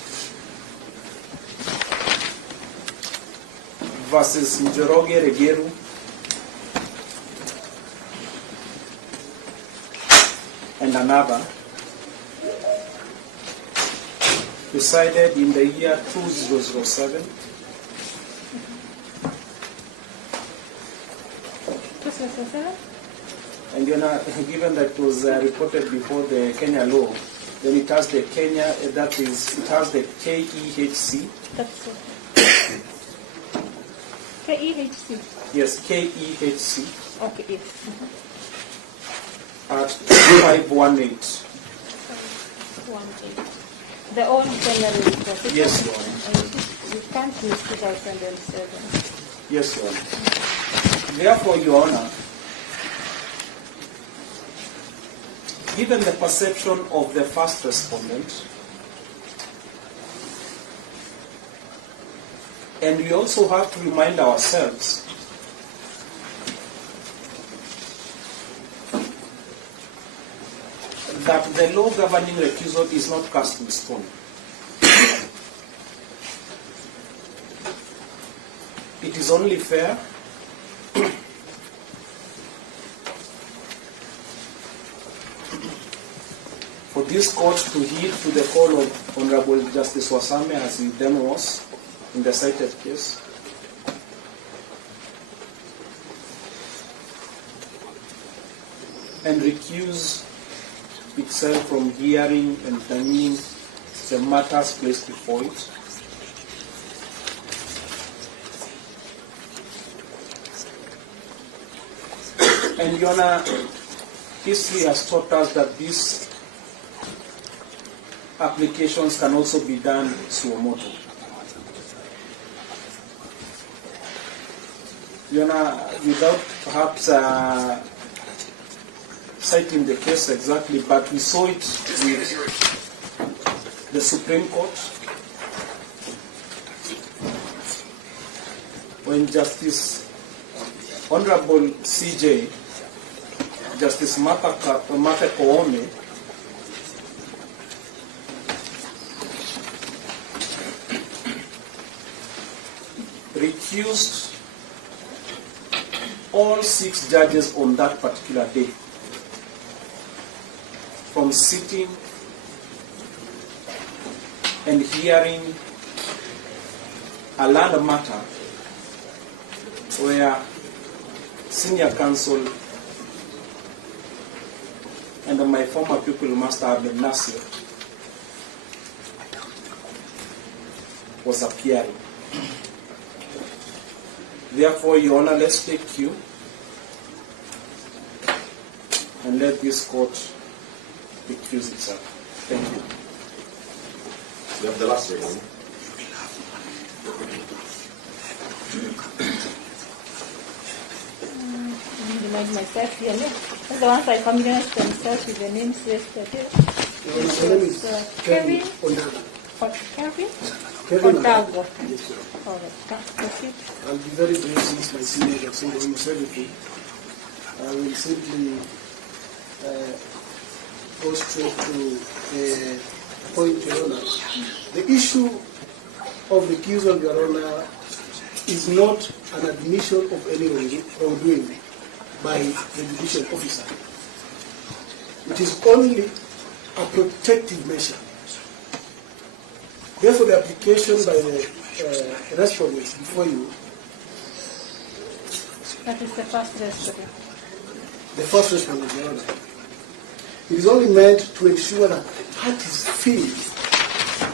versus Njoroge Regeru and another, decided in the year 2007. 2007? And given that it was reported before the Kenya law, then it has the Kenya, that is, it has the KEHC. That's it. KEHC. Yes, KEHC Okay, yes. at 518. 18. The old Kenya law. Yes, Your Honor. You can't miss 2007. Yes, Your Honor. Therefore, Your Honor, given the perception of the first respondent, and we also have to remind ourselves that the law governing recusal is not cast in stone. It is only fair for this court to heed to the call of Honorable Justice Wasame, as he then was in the cited case, and recuse itself from hearing and examining the matters placed before it. And Your Honor, history has taught us that these applications can also be done suo motu. Your Honor, without perhaps citing the case exactly, but we saw it with the Supreme Court when Justice Honorable CJ, Justice Martha Koome, recused all 6 judges on that particular day from sitting and hearing a land matter where senior counsel and my former pupil master Abdel Nasir was appearing. Therefore, Your Honor, let's take cue and let this court recuse itself. Thank you. You have the last word. Remind myself here. That's the ones I familiarized themselves with the names yesterday. It was Kevin. Kevin Ondago. All right. Proceed. I'll be very brief since my seniors have said almost everything. I will simply go straight to the point, Your Honor. The issue of recusal, Your Honor, is not an admission of any wrongdoing by the judicial officer. It is only a protective measure. Therefore, the application by the respondents before you. That is the first respondent. The first respondent, Your Honor. It is only meant to ensure that parties feel,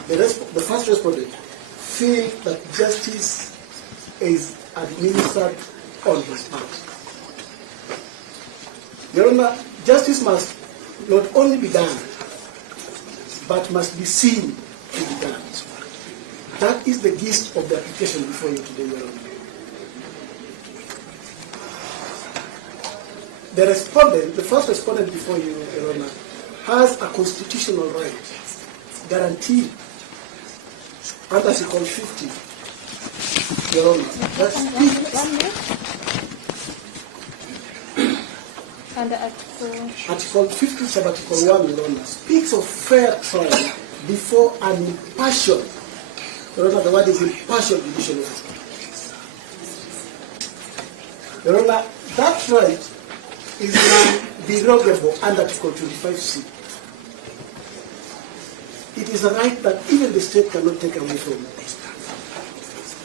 the first respondent feel that justice is administered on his part. Your Honor, justice must not only be done, but must be seen to be done. That is the gist of the application before you today, Your Honor. The respondent, the first respondent before you, Your Honor, has a constitutional right guaranteed under Article 50, Your Honor. Under Article 50, sub-Article 1, Your Honor, speaks of fair trial before an impartial, Your Honor, the word is impartial judicial officer. Your Honor, that right is non-derogable under Article 25C. It is a right that even the state cannot take away from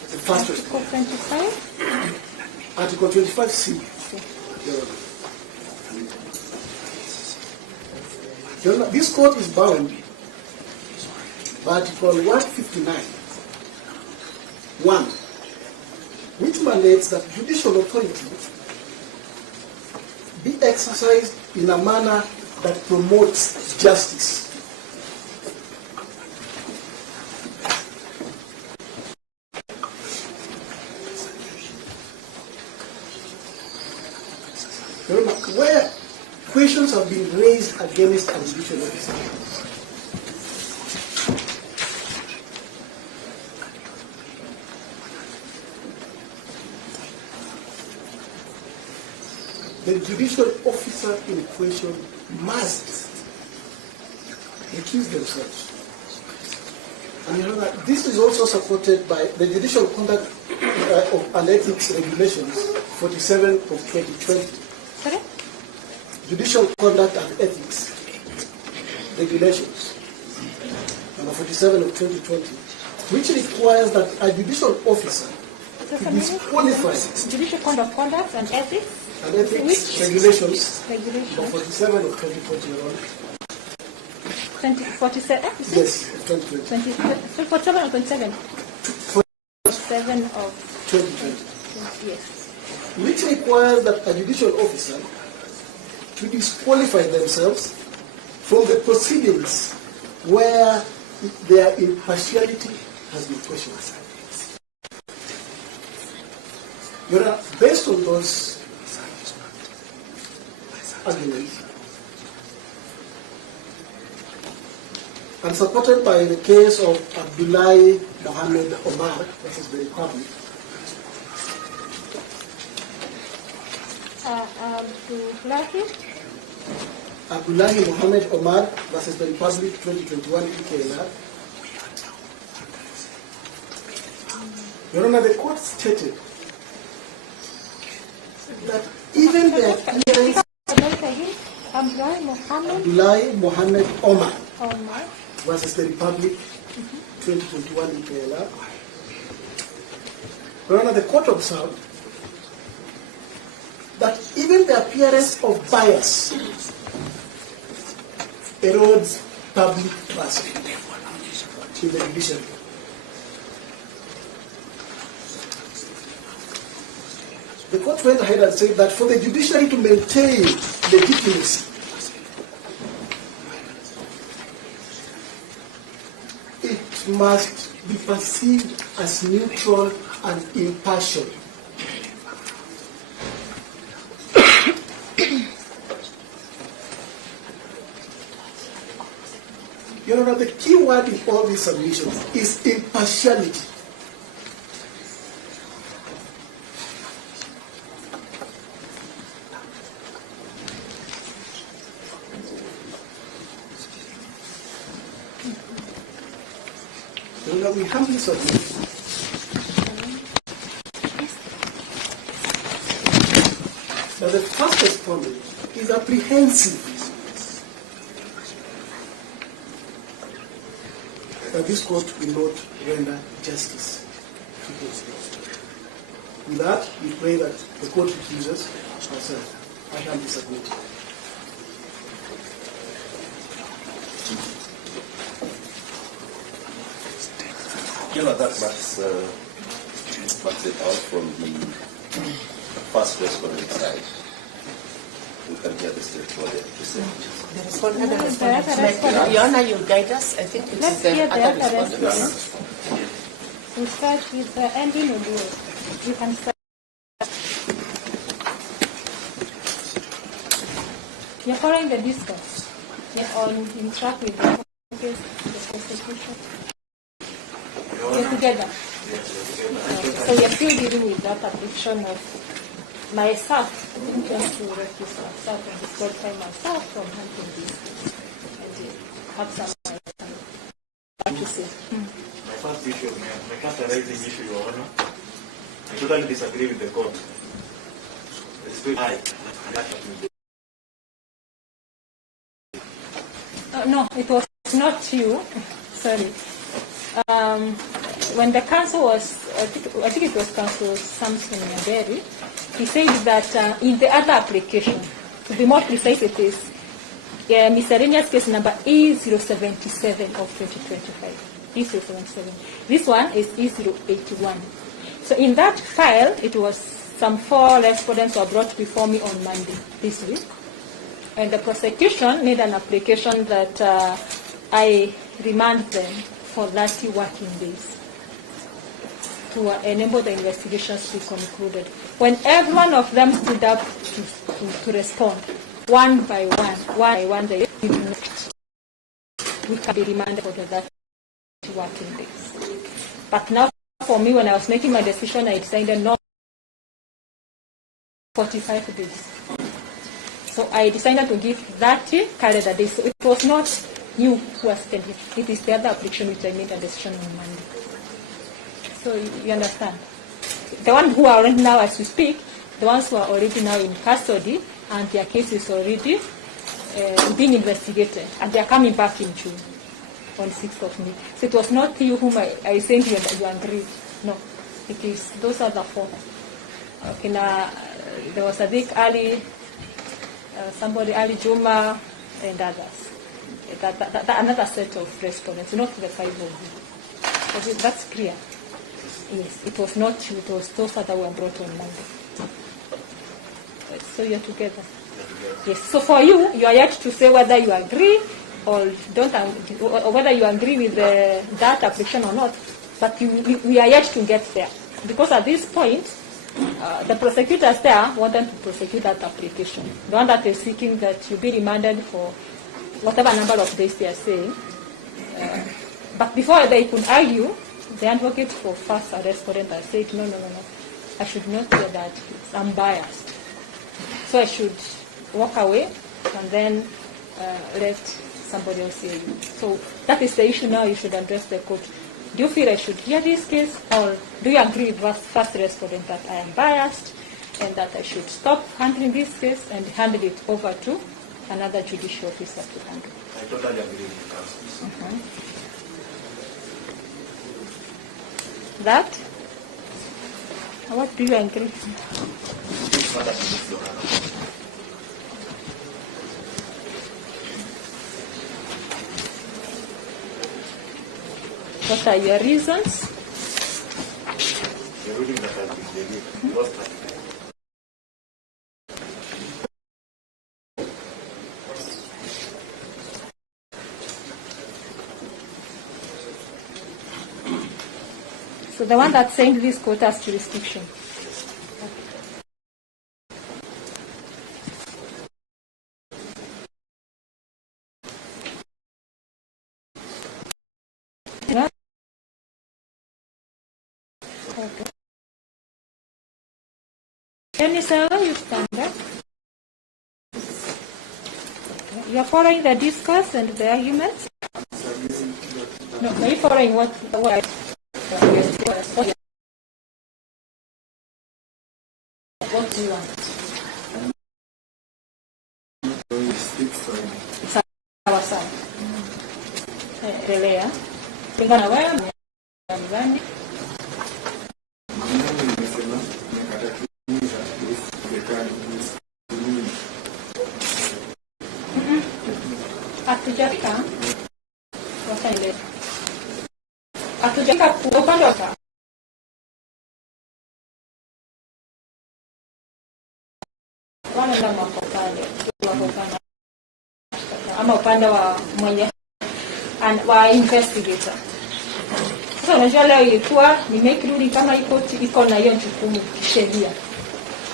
the first Article responder. 25. Article 25C. Your Honor, this court is bound by Article 159(1), which mandates that judicial authority be exercised in a manner that promotes justice. Where questions have been raised against a judicial officer, the judicial officer in question must recuse themselves. And you know that this is also supported by the Judicial Conduct and Ethics Regulations 47 of 2020. Sorry? Judicial Conduct and Ethics Regulations, number 47 of 2020, which requires that a judicial officer be disqualified. Judicial Code of Conduct and Ethics. And Ethics Regulations, Regulation. number 47 of 2020, Your Honor. 47? Yes, 2020. 47 or 27? 47 of 2020. yes. Which requires that a judicial officer to disqualify themselves from the proceedings where their impartiality has been questioned. Your Honor, based on those arguments, and supported by the case of Abdullahi Mohammed Omar, that is the Republic, Abdullahi Mohammed Omar versus the Republic 2021 EKLR. Your Honor, the court stated that even the appearance Abdullahi Mohammed Omar versus the Republic 2021 EKLR. Your Honor, the court observed that even the appearance of bias erodes public trust in the judiciary. The court went ahead and said that for the judiciary to maintain legitimacy, it must be perceived as neutral and impartial. Your Honor, the key word in all these submissions is impartiality. Your Honor, we humbly submit that the first respondent is apprehensive that this court will not render justice to his case. With that, we pray that the court recuses ourselves. I humbly submit. You know, that marks it out from the first respondent side. We can hear the state for the Your Honor, you guide us. I think it is the other respondent. We start with the ending of the you can start. You're following the discourse. You're on track with the case, the prosecution. You're together. So you're still dealing with that addiction of myself, didn't want to refuse myself and disqualify myself from handling this. And have some to say. My first issue, my first arising issue, Your Honor, I totally disagree with the court. No, it was not you. Sorry. When the council was, I think it was Council Samson Nyaberi, he said that in the other application, to be more precise, it is miscellaneous case number E077 of 2025. E077. This one is E081. So in that file, it was some 4 respondents were brought before me on Monday this week. And the prosecution made an application that I remand them for 30 working days to enable the investigations to be concluded. When every one of them stood up to respond, one by one, they we can be remanded for the 30 working days. But now, for me, when I was making my decision, I decided not 45 days. So I decided to give 30 calendar days. So it was not you who was sent it. It is the other application which I made a decision on Monday. So you understand? The ones who are already now, as we speak, the ones who are already now in custody, and their case is already being investigated, and they are coming back in June, on 6th of May. So it was not you whom I sent you and you agreed. No, it is, those are the 4. Okay, now, there was Sadiq Ali, somebody, Ali Juma, and others. Another set of respondents, not the 5 of you. So that's clear. Yes, it was not you, it was those that were brought on Monday. So you're together. Yes, so for you, you are yet to say whether you agree or don't, or whether you agree with that application or not. But we are yet to get there. Because at this point, the prosecutors there wanted to prosecute that application. The one that is seeking that you be remanded for whatever number of days they are saying. But before they could argue, the advocate for first arrest warrant said, no, I should not hear that. I'm biased. So I should walk away and then let somebody else hear you. So that is the issue now you should address the court. Do you feel I should hear this case, or do you agree with first respondent that I am biased and that I should stop handling this case and handle it over to another judicial officer to handle? I totally agree with you, Counsel. That? What do you agree? What are your reasons? The ruling that has been delivered was that so the one that's saying this court has jurisdiction. Can you stand up? You are following the discourse and the arguments? No, are you following what I... What do you want? Sawa sawa. Endelea. Kulingana wewe mgani? Hatujafika. Wasaile. Hatujafika kwa upande wa wanaenda mapokale ama upande wa mwenye wa investigator. Sasa unajua leo ilikuwa ni make ruling kama iko na hiyo jukumu kisheria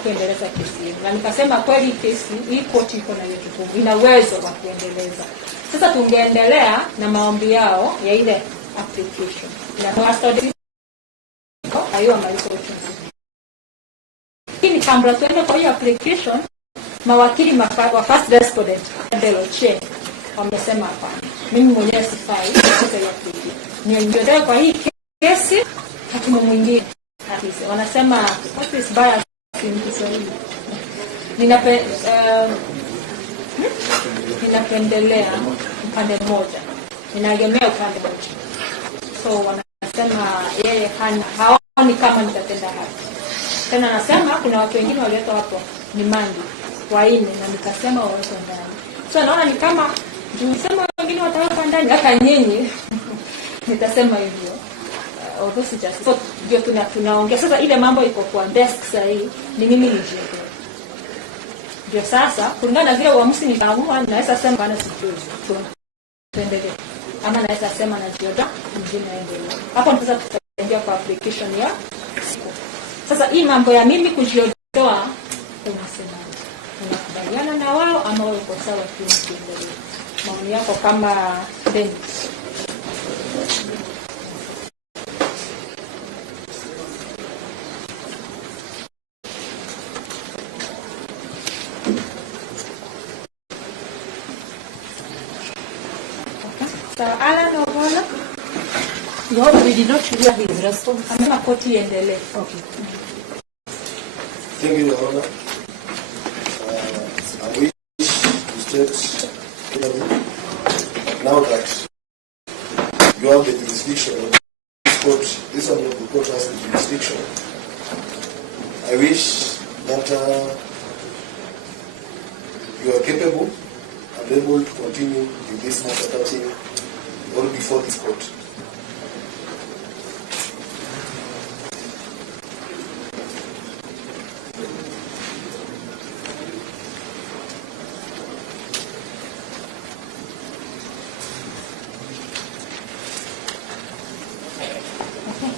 kuendeleza kesi hiyo. Na nikasema kweli kesi hii koti iko na hiyo jukumu, ina uwezo wa kuendeleza. Sasa tungeendelea na maombi yao ya ile application. Na kwa study hayo malizo uchunguzi. Lakini kabla tuende kwa hiyo application, mawakili wa first respondent Deloche wamesema hapa, mimi mwenyewe sifai katika hiyo application. Niendelee kwa hii kesi hakimu mwingine. Wanasema what is bias in Kiswahili? Ninapendelea upande mmoja. Ninaegemea upande mmoja. so wanasema yeye haoni kama nitatenda haki. Tena nasema kuna watu wengine waliletwa hapo ni mandi waine na nikasema wawekwe ndani. So naona ni kama nilisema wengine watawekwa ndani hata nyinyi nitasema hivyo. Obviously just so ndio tunaongea sasa, ile mambo iko kwa desk sasa hii ni mimi nijieke. Ndio sasa kulingana na zile uamuzi nikaamua naweza sema bana sijui tuendelee ama naweza sema na jioda mjini aendelee. Hapo tunaweza tutaingia kwa application ya sasa. Hii mambo ya mimi kujiondoa unasema unakubaliana na wao ama wewe uko sawa tu tuendelee? Maoni yako kama Dennis. So, Alan Ong'Ondo, No, we did not hear his response. amema koti iendelee. Okay. Thank you, Your Honor. I wish to state clearly now that you have the jurisdiction of this court, this one of the court has the jurisdiction. I wish that you are capable and able to continue in this matter 13 or before this court.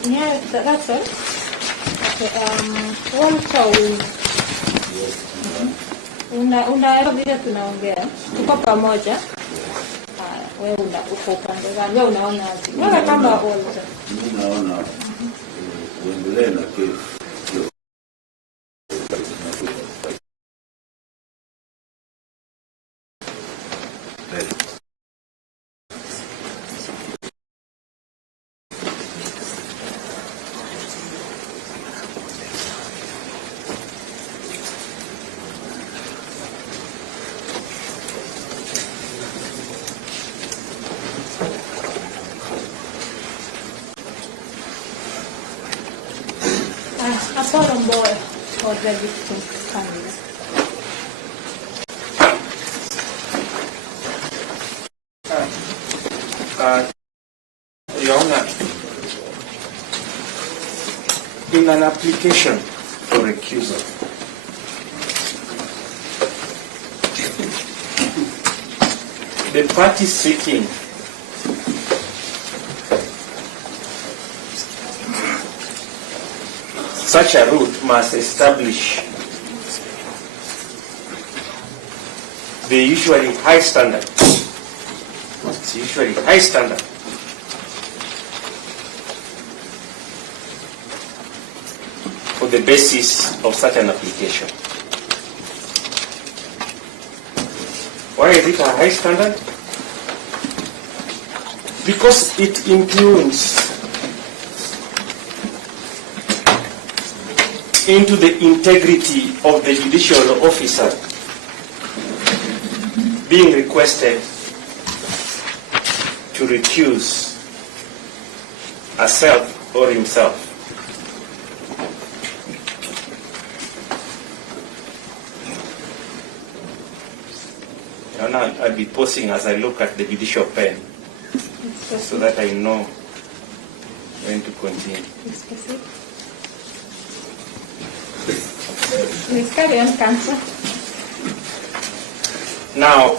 Yeah, that's it. Okay, Walter, unaelewa vile tunaongea, tuko pamoja. Wewe uko upande gani? Wewe unaona aje? Wewe kama Walter. Mimi naona uendelee na kesi. Apollo Boy for the victim family. Your Honor, in an application for recusal, the party seeking such a route must establish the usually high standard. It's usually high standard for the basis of such an application. Why is it a high standard? Because it impugns into the integrity of the judicial officer being requested to recuse herself or himself. And I'll be pausing as I look at the judicial pen so that I know when to continue. Please carry on, Counsel. Now,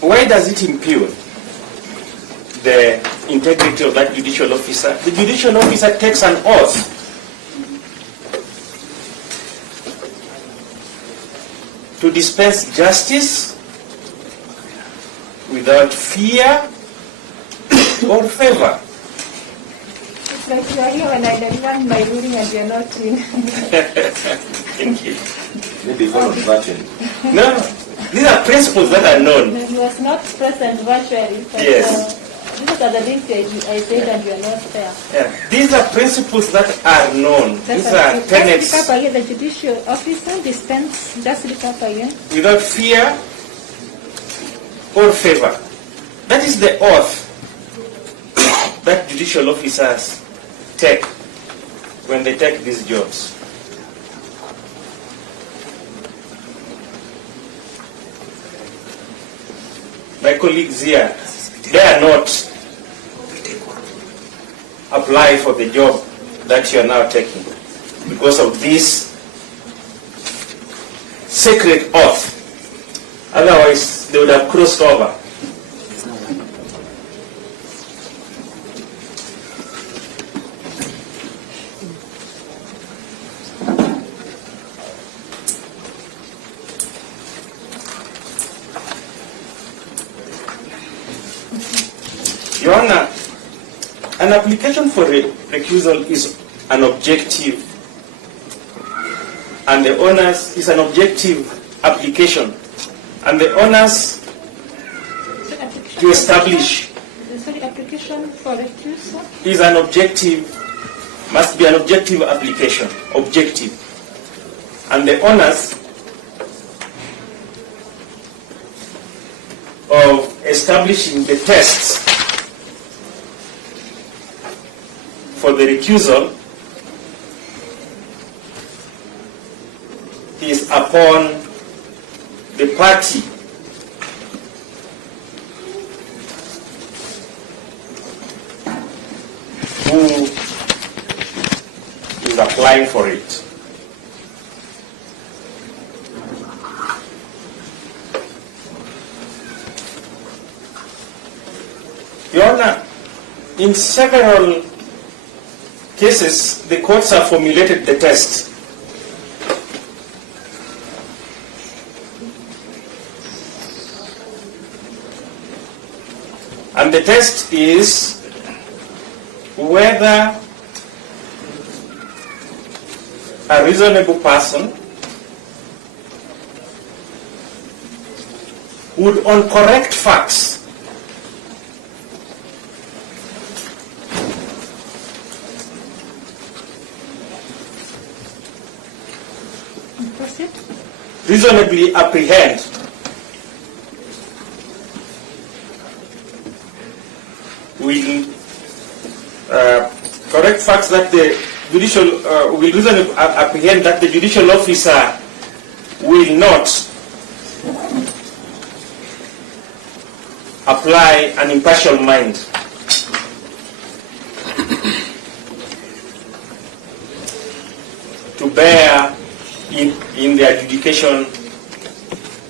why does it impugn the integrity of that judicial officer? The judicial officer takes an oath to dispense justice without fear or favor. It's like you are here when I deliver my ruling and you are not in. Thank you. Maybe one of virtually. No, these are principles that are known. He was not present virtually. But, Yes. these are the things I said and you are not there. Yeah. These are principles that are known. These are tenets. The judicial officer dispense just the again. Without fear or favor. That is the oath that judicial officers take when they take these jobs. My colleagues here, they are not apply for the job that you are now taking because of this sacred oath. Otherwise, they would have crossed over. Your Honor, an application for recusal is an objective, and the honors is an objective application, and the honors to establish the application for recusal is an objective, must be an objective application, objective, and the honors of establishing the tests for the recusal is upon the party who is applying for it. Your Honor, in several cases, the courts have formulated the test. And the test is whether a reasonable person would, on correct facts, reasonably apprehend will correct facts that the judicial will reasonably apprehend that the judicial officer will not apply an impartial mind to bear in the adjudication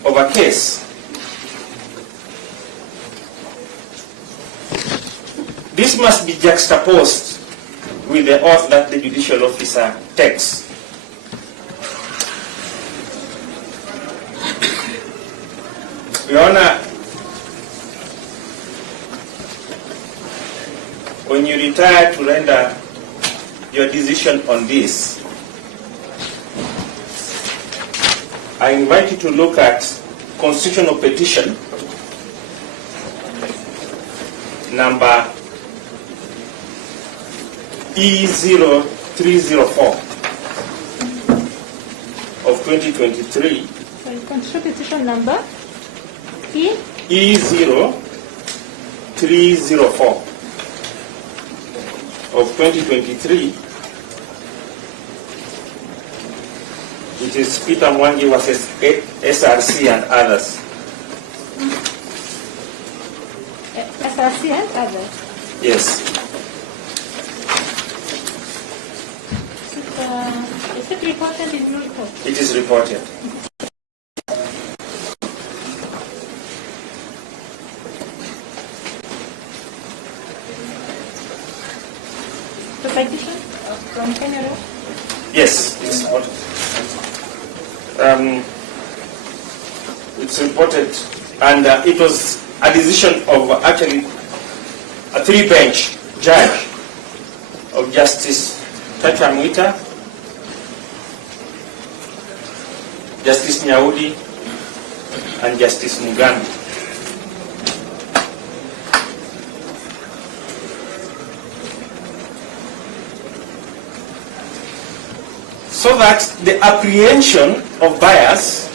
of a case. This must be juxtaposed with the oath that the judicial officer takes. Your Honor, when you retire to render your decision on this, I invite you to look at constitutional petition number E0304 of 2023. Sorry, constitutional petition number E0304 of 2023. It is Peter Mwangi versus SRC and others. SRC and others? Yes. Is it reported in your report? It is reported. The petition from Kenya? Yes, it's reported. It's reported, and it was a decision of actually a three-bench judge of Justice Tata Mwita, Justice Nyaudi, and Justice Mugambi. So that the apprehension of bias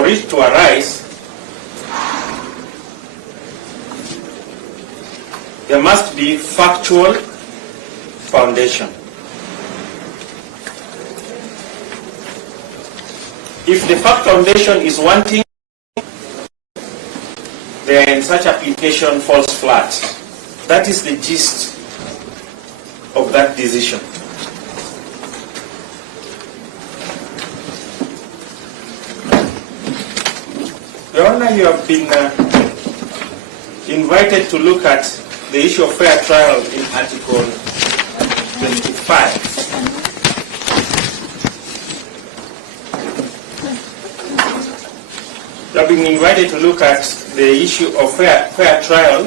for it to arise, there must be factual foundation. If the fact foundation is wanting, then such application falls flat. That is the gist of that decision. Your Honor, you have been invited to look at the issue of fair trial in Article 25. You have been invited to look at the issue of fair trial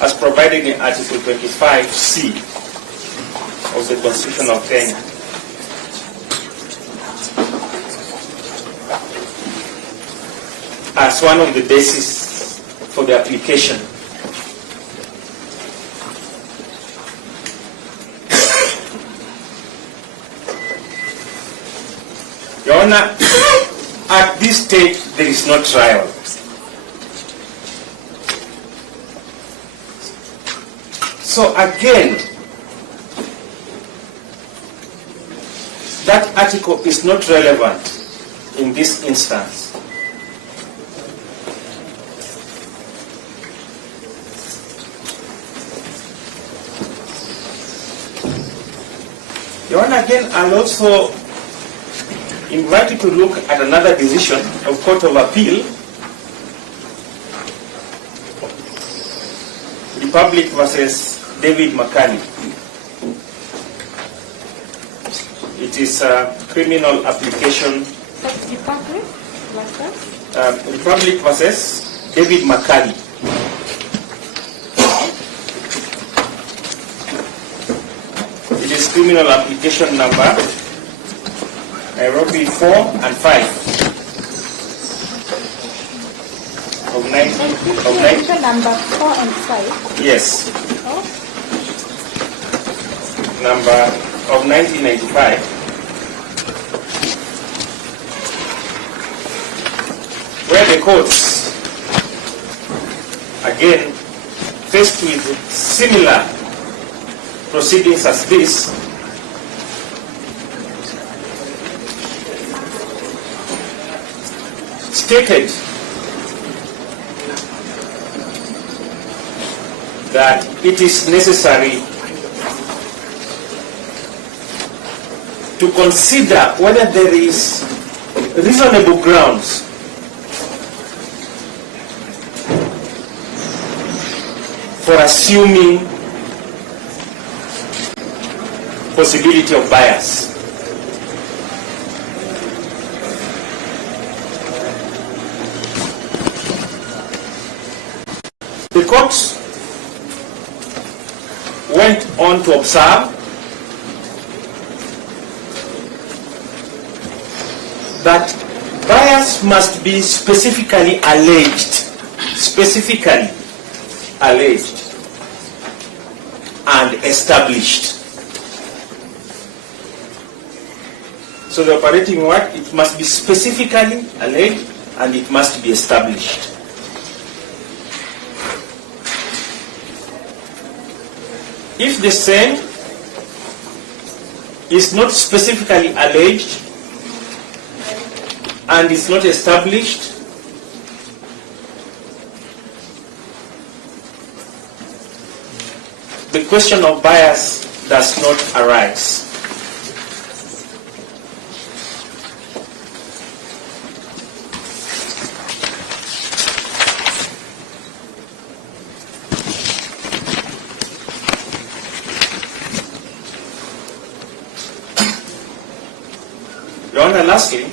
as provided in Article 25C of the Constitution of Kenya. As one of the basis for the application. Your Honor, at this stage there is no trial. So again, that article is not relevant in this instance. Your Honor, again, I'll also invite you to look at another decision of Court of Appeal, Republic versus David McCanny. It is a criminal application. Republic? What's that? Republic versus David McCanny. It is criminal application number Nairobi 4 and 5 of 19. Number 4 and 5? Yes. Oh. Number of 1995. Where the courts, again, faced with similar proceedings as this, stated that it is necessary to consider whether there is reasonable grounds for assuming possibility of bias. The court went on to observe that bias must be specifically alleged and established. So the operating word, it must be specifically alleged and it must be established. If the same is not specifically alleged and is not established, the question of bias does not arise. Your Honor, lastly,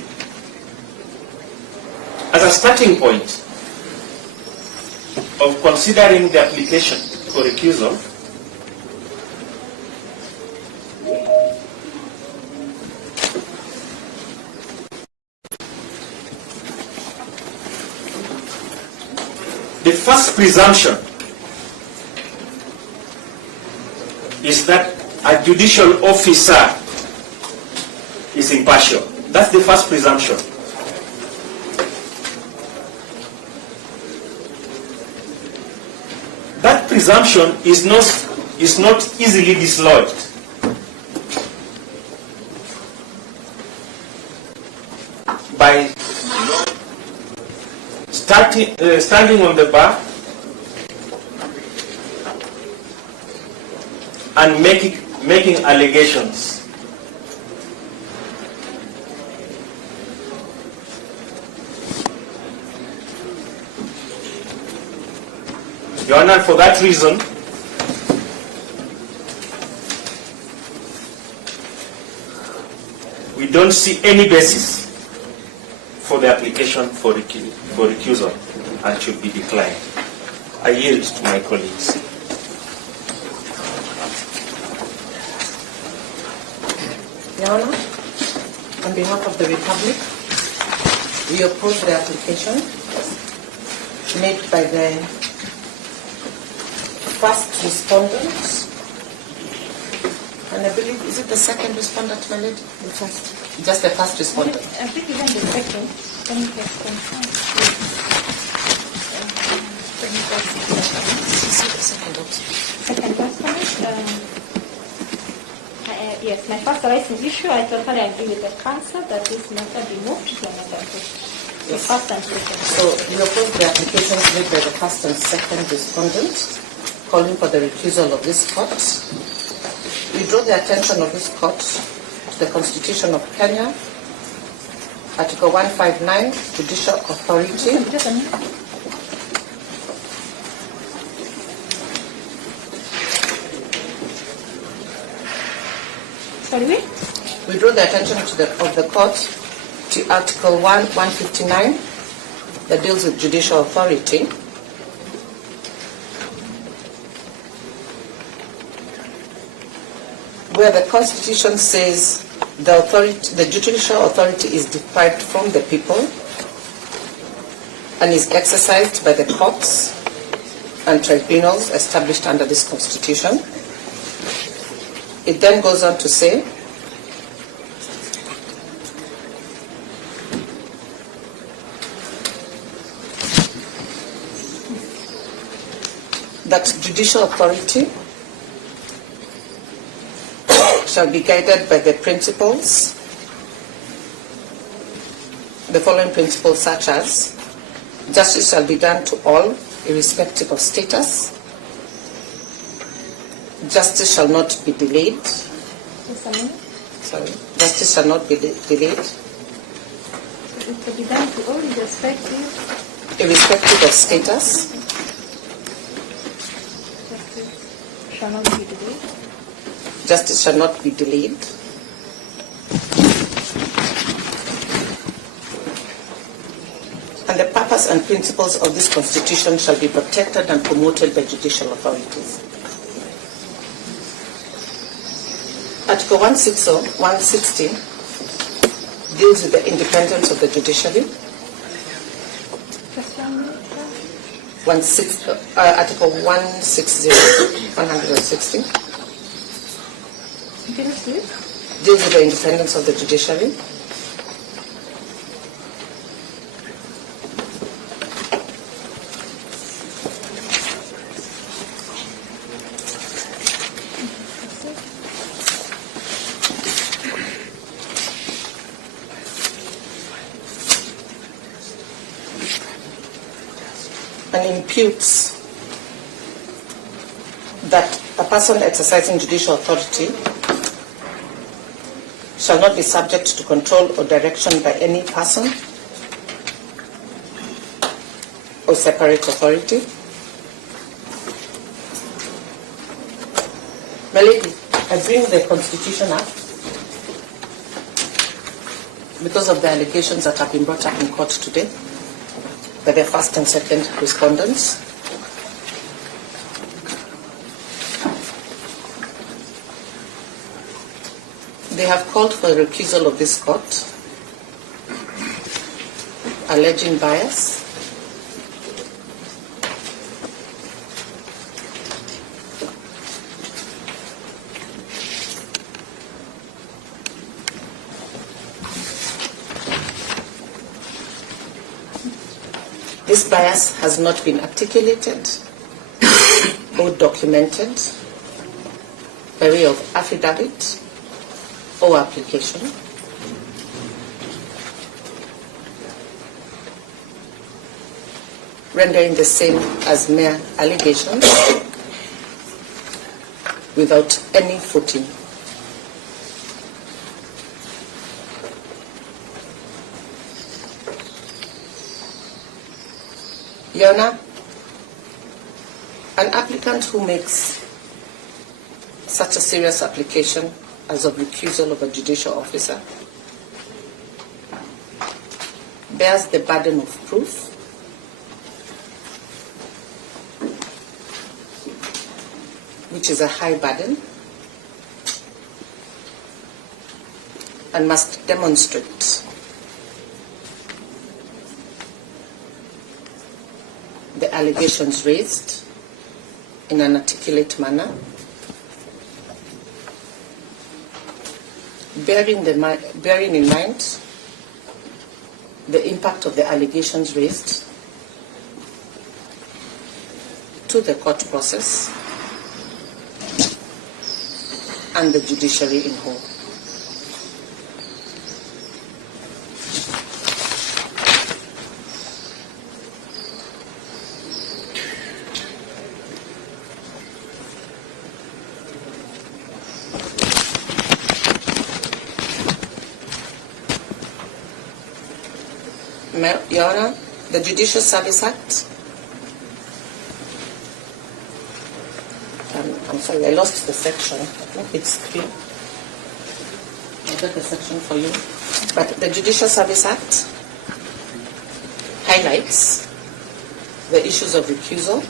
as a starting point of considering the application for recusal, the first presumption is that a judicial officer is impartial. That's the first presumption. That presumption is not easily dislodged. By standing on the bar and making allegations. Your Honor, for that reason, we don't see any basis for the application for recusal and should be declined. I yield to my colleagues. Your Honor, on behalf of the Republic, we oppose the application made by the first respondent, and I believe, is it the second respondent, my lady? The first. Just the first respondent. I think even the second. Can you just confirm? Second respondent. Yes, my first raising issue, I totally agree with the counsel that this matter be moved to another court. The first and second. So you oppose the applications made by the first and second respondent, calling for the recusal of this court. We draw the attention of this court to the Constitution of Kenya, Article 159, Judicial Authority. Sorry? We draw the attention of the court to Article 159 that deals with judicial authority. Where the Constitution says the judicial authority is deprived from the people and is exercised by the courts and tribunals established under this Constitution. It then goes on to say that judicial authority shall be guided by the principles, the following principles, such as justice shall be done to all, irrespective of status. Justice shall not be delayed. Sorry. Justice shall not be delayed. It shall be done to all, irrespective of status. Justice shall not be delayed. Justice shall not be delayed. And the purpose and principles of this Constitution shall be protected and promoted by judicial authorities. Article 160 deals with the independence of the judiciary. Article 160. Deals with the independence of the judiciary. And imputes that a person exercising judicial authority shall not be subject to control or direction by any person or separate authority. My lady, I bring the Constitution up because of the allegations that have been brought up in court today by the first and second respondents. They have called for the recusal of this court, alleging bias, This bias has not been articulated or documented by way of affidavit or application. Rendering the same as mere allegations without any footing. Your Honor, an applicant who makes such a serious application as of recusal of a judicial officer bears the burden of proof which is a high burden, and must demonstrate the allegations raised in an articulate manner, bearing in mind the impact of the allegations raised to the court process and the judiciary in whole. Your Honor, the Judicial Service Act, I'm sorry, I lost the section. I think it's 3. I'll get the section for you. But the Judicial Service Act highlights the issues of recusal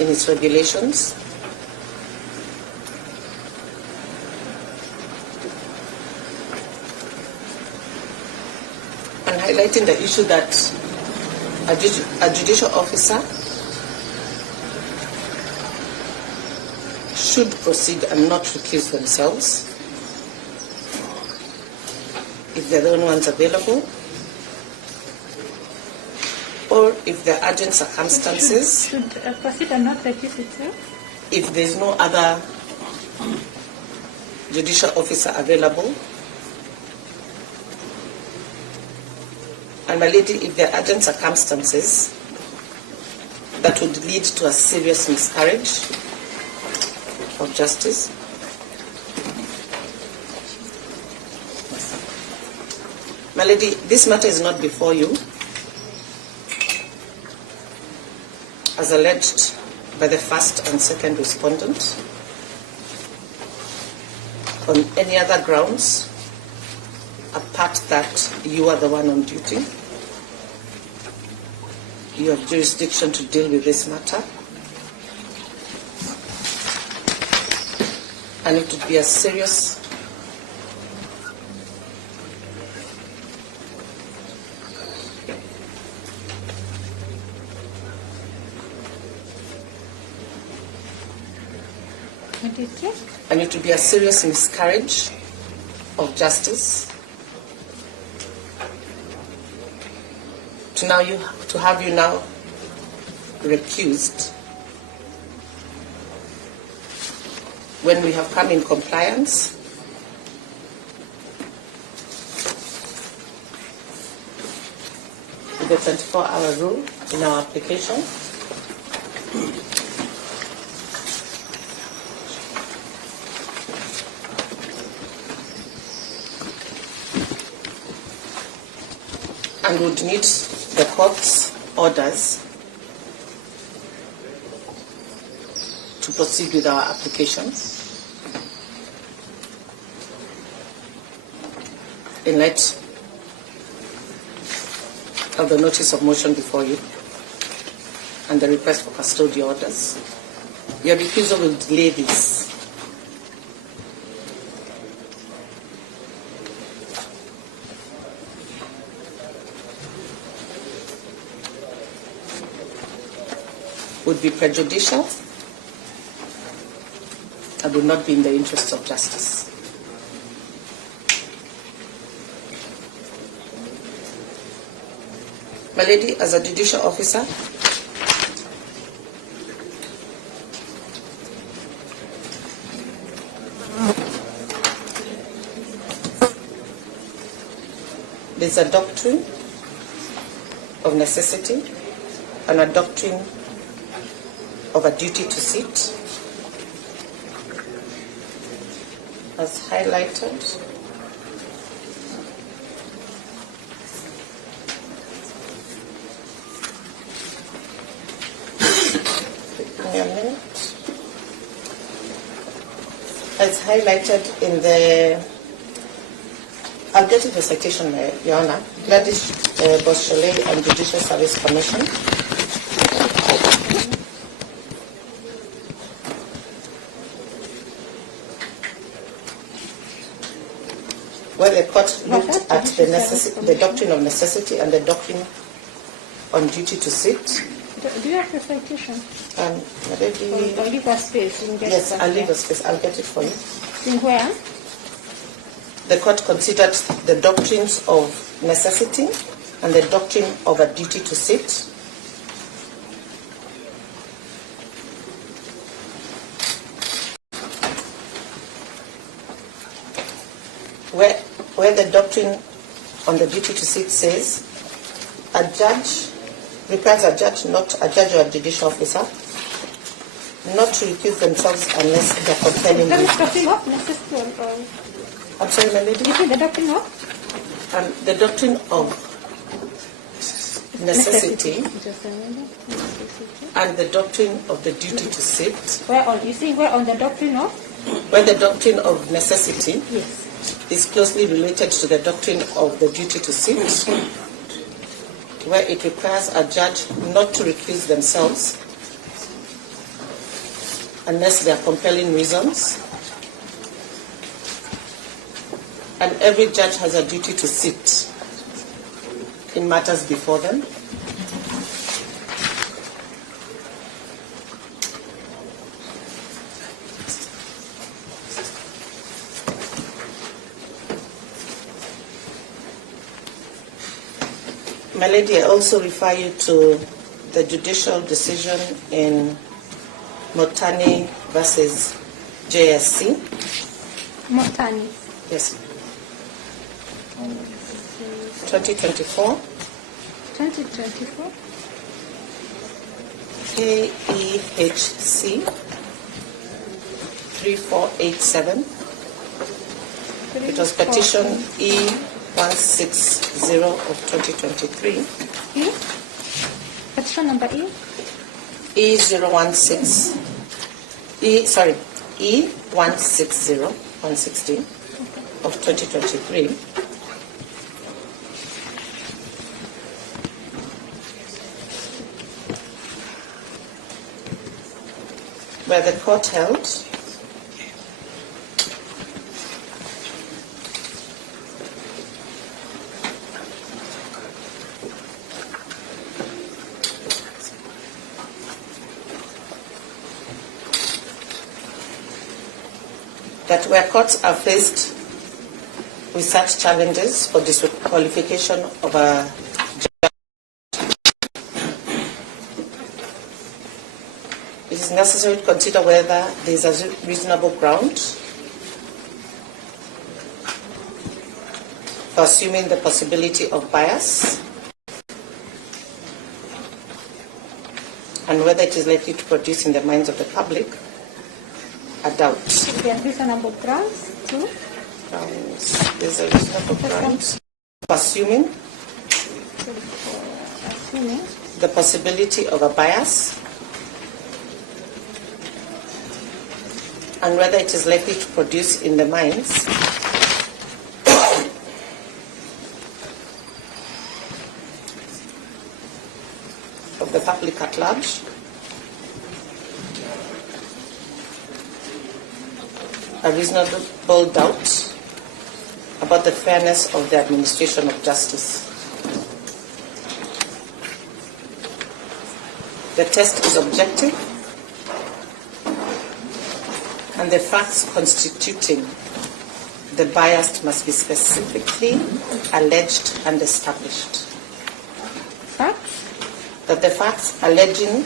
in its regulations. And highlighting the issue that a judicial officer should proceed and not recuse themselves if they're the only ones available, or if there are urgent circumstances. Should proceed and not recuse itself? If there's no other judicial officer available. And my lady, if there are urgent circumstances that would lead to a serious miscarriage of justice. My lady, this matter is not before you, as alleged by the first and second respondent, on any other grounds apart that you are the one on duty. You have jurisdiction to deal with this matter. And it would be a serious miscarriage of justice to have you now recused when we have come in compliance with the 24-hour rule in our application. And would need the court's orders to proceed with our application in light of the notice of motion before you and the request for custodial orders. Your recusal will delay this. Would be prejudicial and would not be in the interests of justice. My lady, as a judicial officer, there's a doctrine of necessity and a doctrine of a duty to sit, as highlighted. Give me a minute. As highlighted in the, I'll get to the citation, Your Honor. Gladys Boschele and Judicial Service Commission. Where the court looked at the doctrine of necessity and the doctrine on duty to sit. Do you have the citation? Maybe, or leave a space. Yes, I'll leave a space. I'll get it for you. In where? The court considered the doctrines of necessity and the doctrine of a duty to sit. Where the doctrine on the duty to sit says a judge requires a judge or a judicial officer not to recuse themselves unless they are compelling reasons. I'm sorry, my lady? You think the doctrine of? The doctrine of necessity and the doctrine of the duty to sit. Where on the doctrine of? Where the doctrine of necessity yes. is closely related to the doctrine of the duty to sit, where it requires a judge not to recuse themselves unless there are compelling reasons, and every judge has a duty to sit in matters before them. My lady, I also refer you to the judicial decision in Motani versus JSC. Motani. Yes. 2024. 2024. KEHC 3487. It was petition E160 of 2023. E? Petition number E? E016. E160, 116 of 2023. Where the court held that where courts are faced with such challenges for disqualification of a judge, it is necessary to consider whether there is a reasonable ground for assuming the possibility of bias and whether it is likely to produce in the minds of the public a doubt. There are reasonable grounds too? There's a reasonable grounds for assuming the possibility of a bias and whether it is likely to produce in the minds of the public at large a reasonable doubt about the fairness of the administration of justice. The test is objective, and the facts constituting the bias must be specifically alleged and established. Huh? that the facts alleging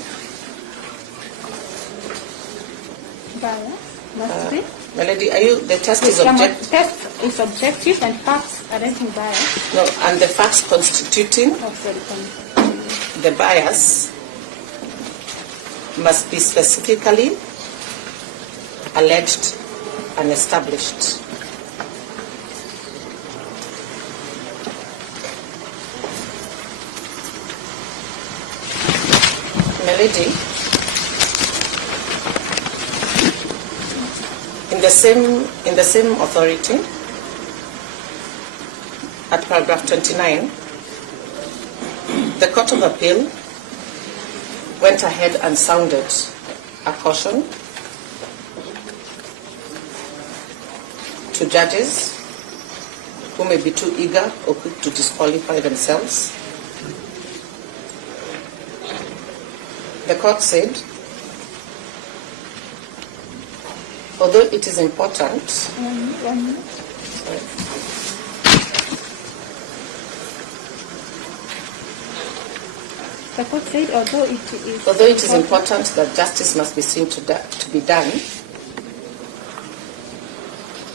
Bias must be. Melody, are you, the test is objective? Test is objective and facts alleging bias. No, and the facts constituting the bias must be specifically alleged and established. Melody, in the same authority, at paragraph 29, the Court of Appeal went ahead and sounded a caution to judges who may be too eager or quick to disqualify themselves. The court said, although it is important, The court said, although it is important that justice must be seen to be done,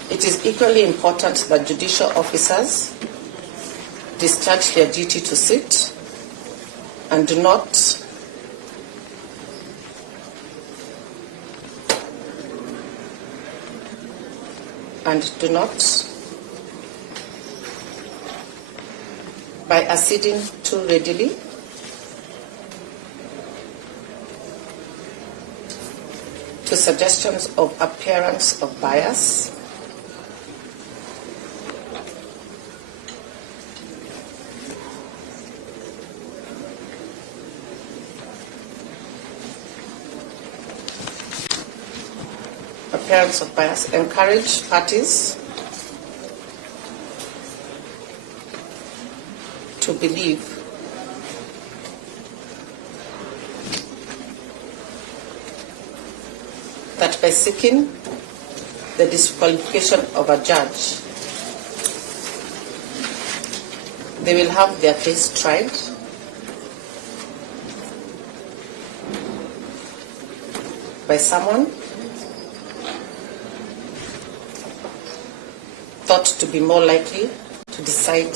it is equally important that judicial officers discharge their duty to sit and do not by acceding too readily to suggestions of appearance of bias, encourage parties to believe that by seeking the disqualification of a judge, they will have their case tried by someone thought to be more likely to decide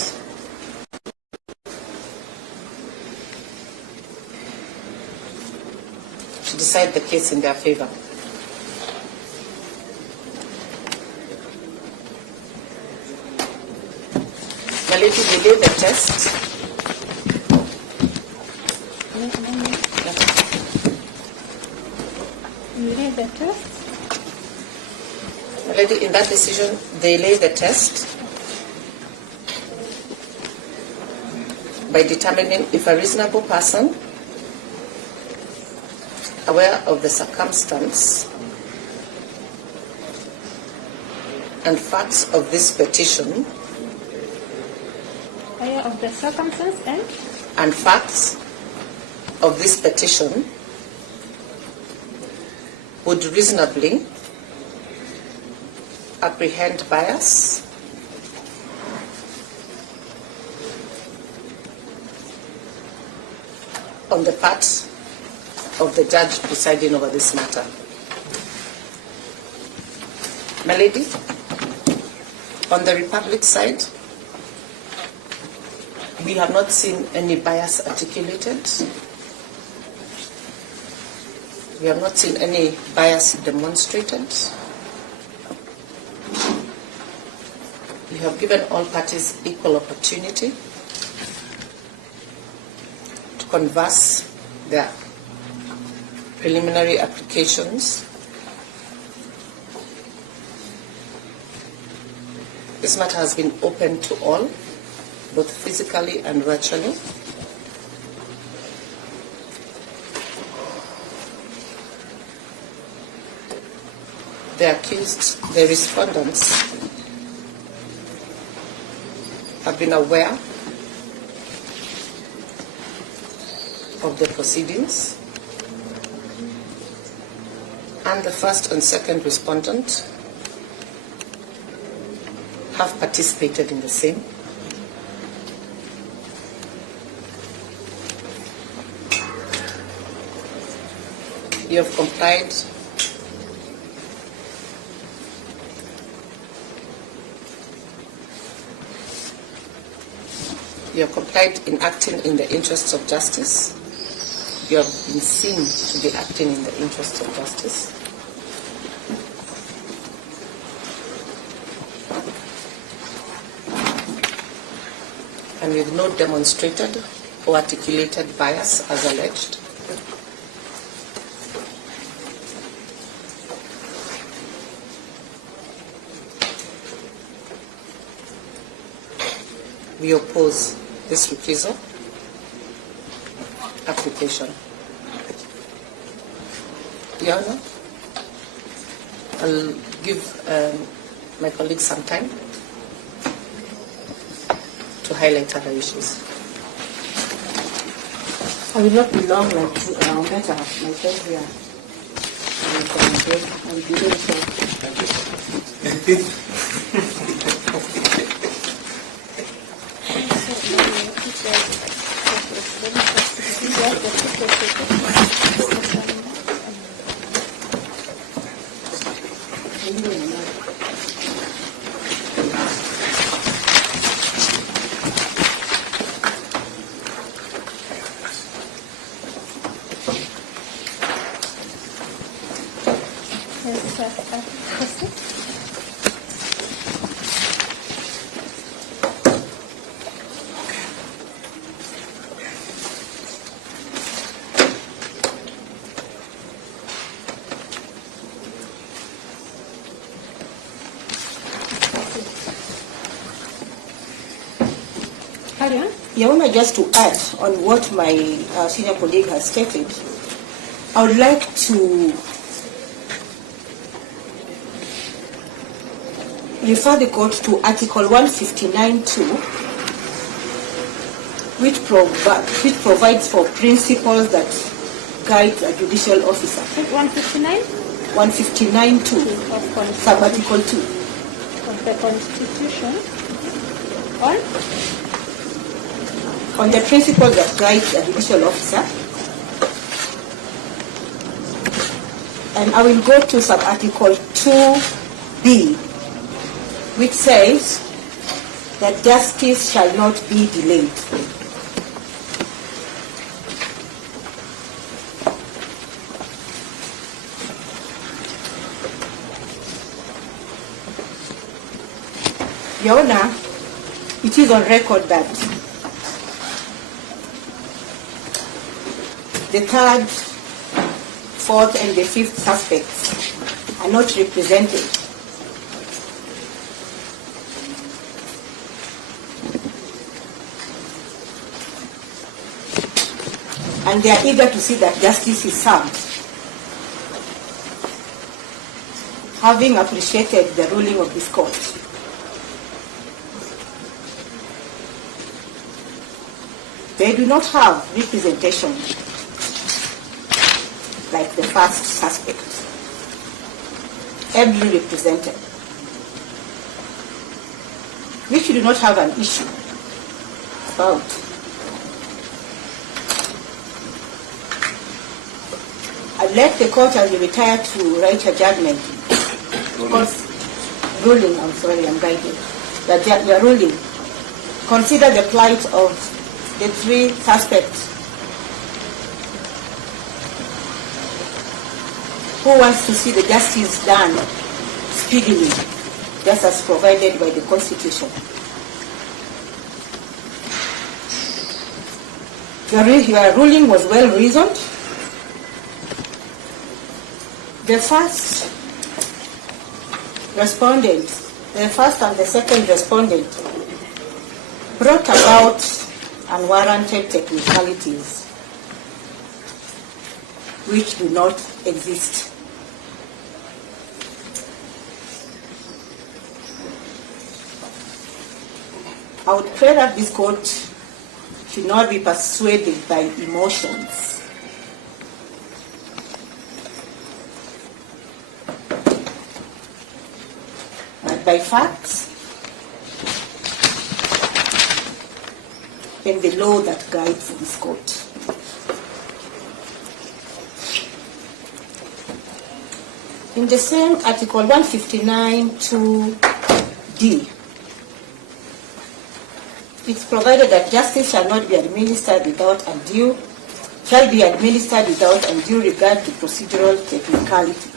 the case in their favor. Melody, delay the test. Delay the test? Melody, in that decision, they lay the test by determining if a reasonable person aware of the circumstance and facts of this petition aware of the circumstance and facts of this petition would reasonably apprehend bias on the part of the judge presiding over this matter. Melody, on the Republic side, we have not seen any bias articulated. We have not seen any bias demonstrated. We have given all parties equal opportunity to converse their preliminary applications. This matter has been open to all, both physically and virtually. The accused, the respondents, have been aware of the proceedings, and the first and second respondent have participated in the same. You have complied. You have complied in acting in the interests of justice. You have been seen to be acting in the interests of justice. And with no demonstrated or articulated bias as alleged. We oppose this recusal application. Your Honor, I'll give my colleagues some time to highlight other issues. I will not be long, like better myself here. I'm doing so. Your Honor, just to add on what my senior colleague has stated, I would like to refer the court to Article 159.2, which provides for principles that guide a judicial officer. 159? 159.2, sub-article 2. Of the Constitution. On the principles that guide a judicial officer. And I will go to sub-article 2B, which says that justice shall not be delayed. Your Honor, it is on record that the third, fourth, and the fifth suspects are not represented. And they are eager to see that justice is served. Having appreciated the ruling of this court, they do not have representation like the first suspect, ably represented. Which do not have an issue about. I'd like the court as we retire to write a judgment. Ruling, I'm sorry, I'm guiding. The ruling. Consider the plight of the three suspects who wants to see the justice done speedily, just as provided by the Constitution. Your ruling was well reasoned. The first respondent, the first and the second respondent, brought about unwarranted technicalities which do not exist. I would pray that this court should not be persuaded by emotions. But by facts and the law that guides this court. In the same Article 159(2)(d), it's provided that justice shall not be administered without undue regard to procedural technicalities.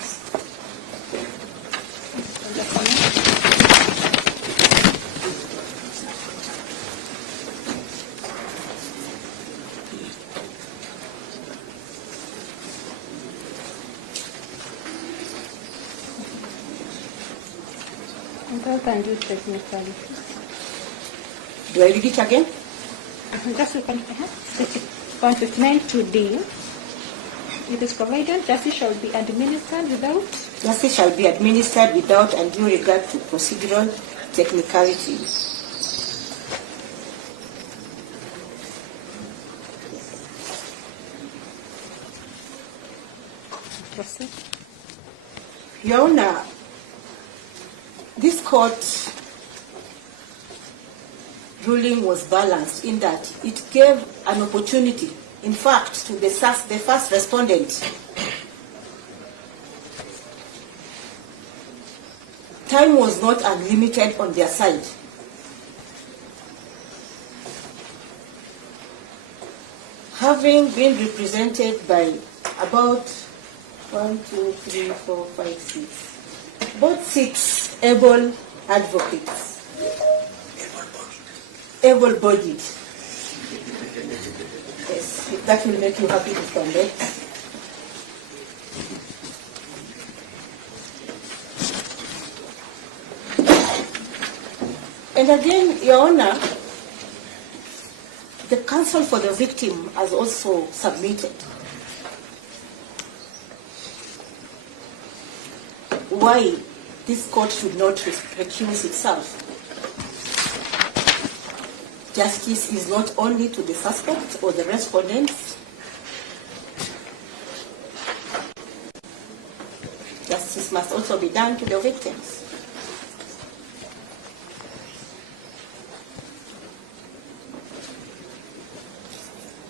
Without undue technicalities. Do I read it again? Just 159(2)(d). It is provided justice shall be administered without. Justice shall be administered without undue regard to procedural technicalities. Proceed. Your Honor, this court ruling was balanced in that it gave an opportunity, in fact, to the first respondent. Time was not unlimited on their side. Having been represented by about 1, 2, 3, 4, 5, 6. Both 6 able advocates. Able-bodied. Yes, if that will make you happy to come back. And again, Your Honor, the counsel for the victim has also submitted why this court should not recuse itself. Justice is not only to the suspect or the respondents. Justice must also be done to the victims.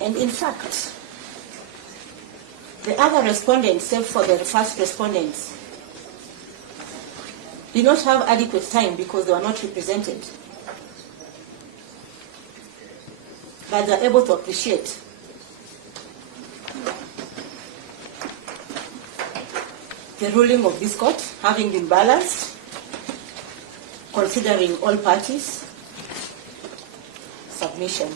And in fact, the other respondents, save for the first respondents, did not have adequate time because they were not represented. But they are able to appreciate the ruling of this court, having been balanced, considering all parties' submission.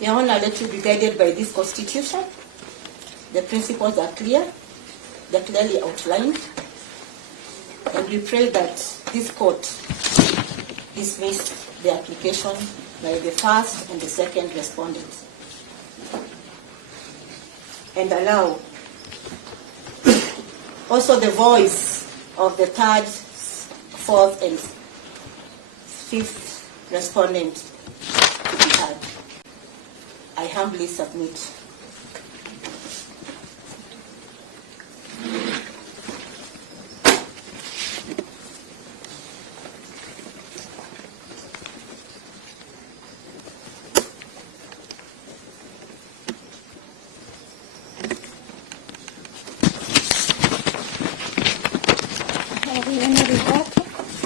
Your Honor, let you be guided by this Constitution. The principles are clear, they're clearly outlined, and we pray that this court dismiss the application by the first and the second respondents and allow also the voice of the third, fourth, and fifth respondent to be heard. I humbly submit.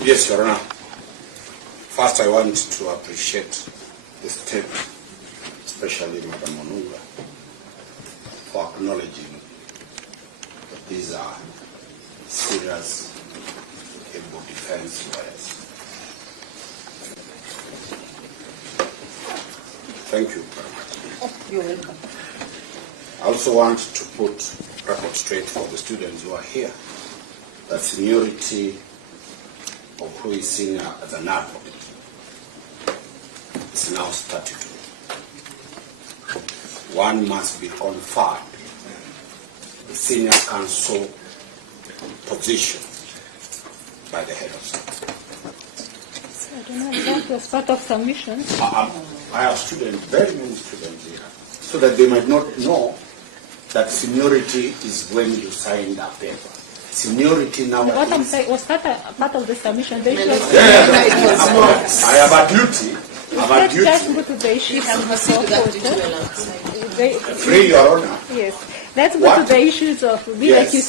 Yes, Your Honor. First, I want to appreciate the state, especially Madam Onunga, for acknowledging that these are serious, able defense lawyers. Thank you very much. You're welcome. I also want to put record straight for the students who are here that seniority of who is senior as an advocate is now statutory. One must be conferred the senior counsel position by the head of state. I don't know if that was part of submission. I have students, very many students here, so that they might not know that seniority is when you sign that paper. Seniority now. What I'm saying, was that a part of the submission? I have a duty have a Let's duty. just go to the issues of the Free, Your Honor. Yes. Let's go What? to the issues of Yes. BIQC.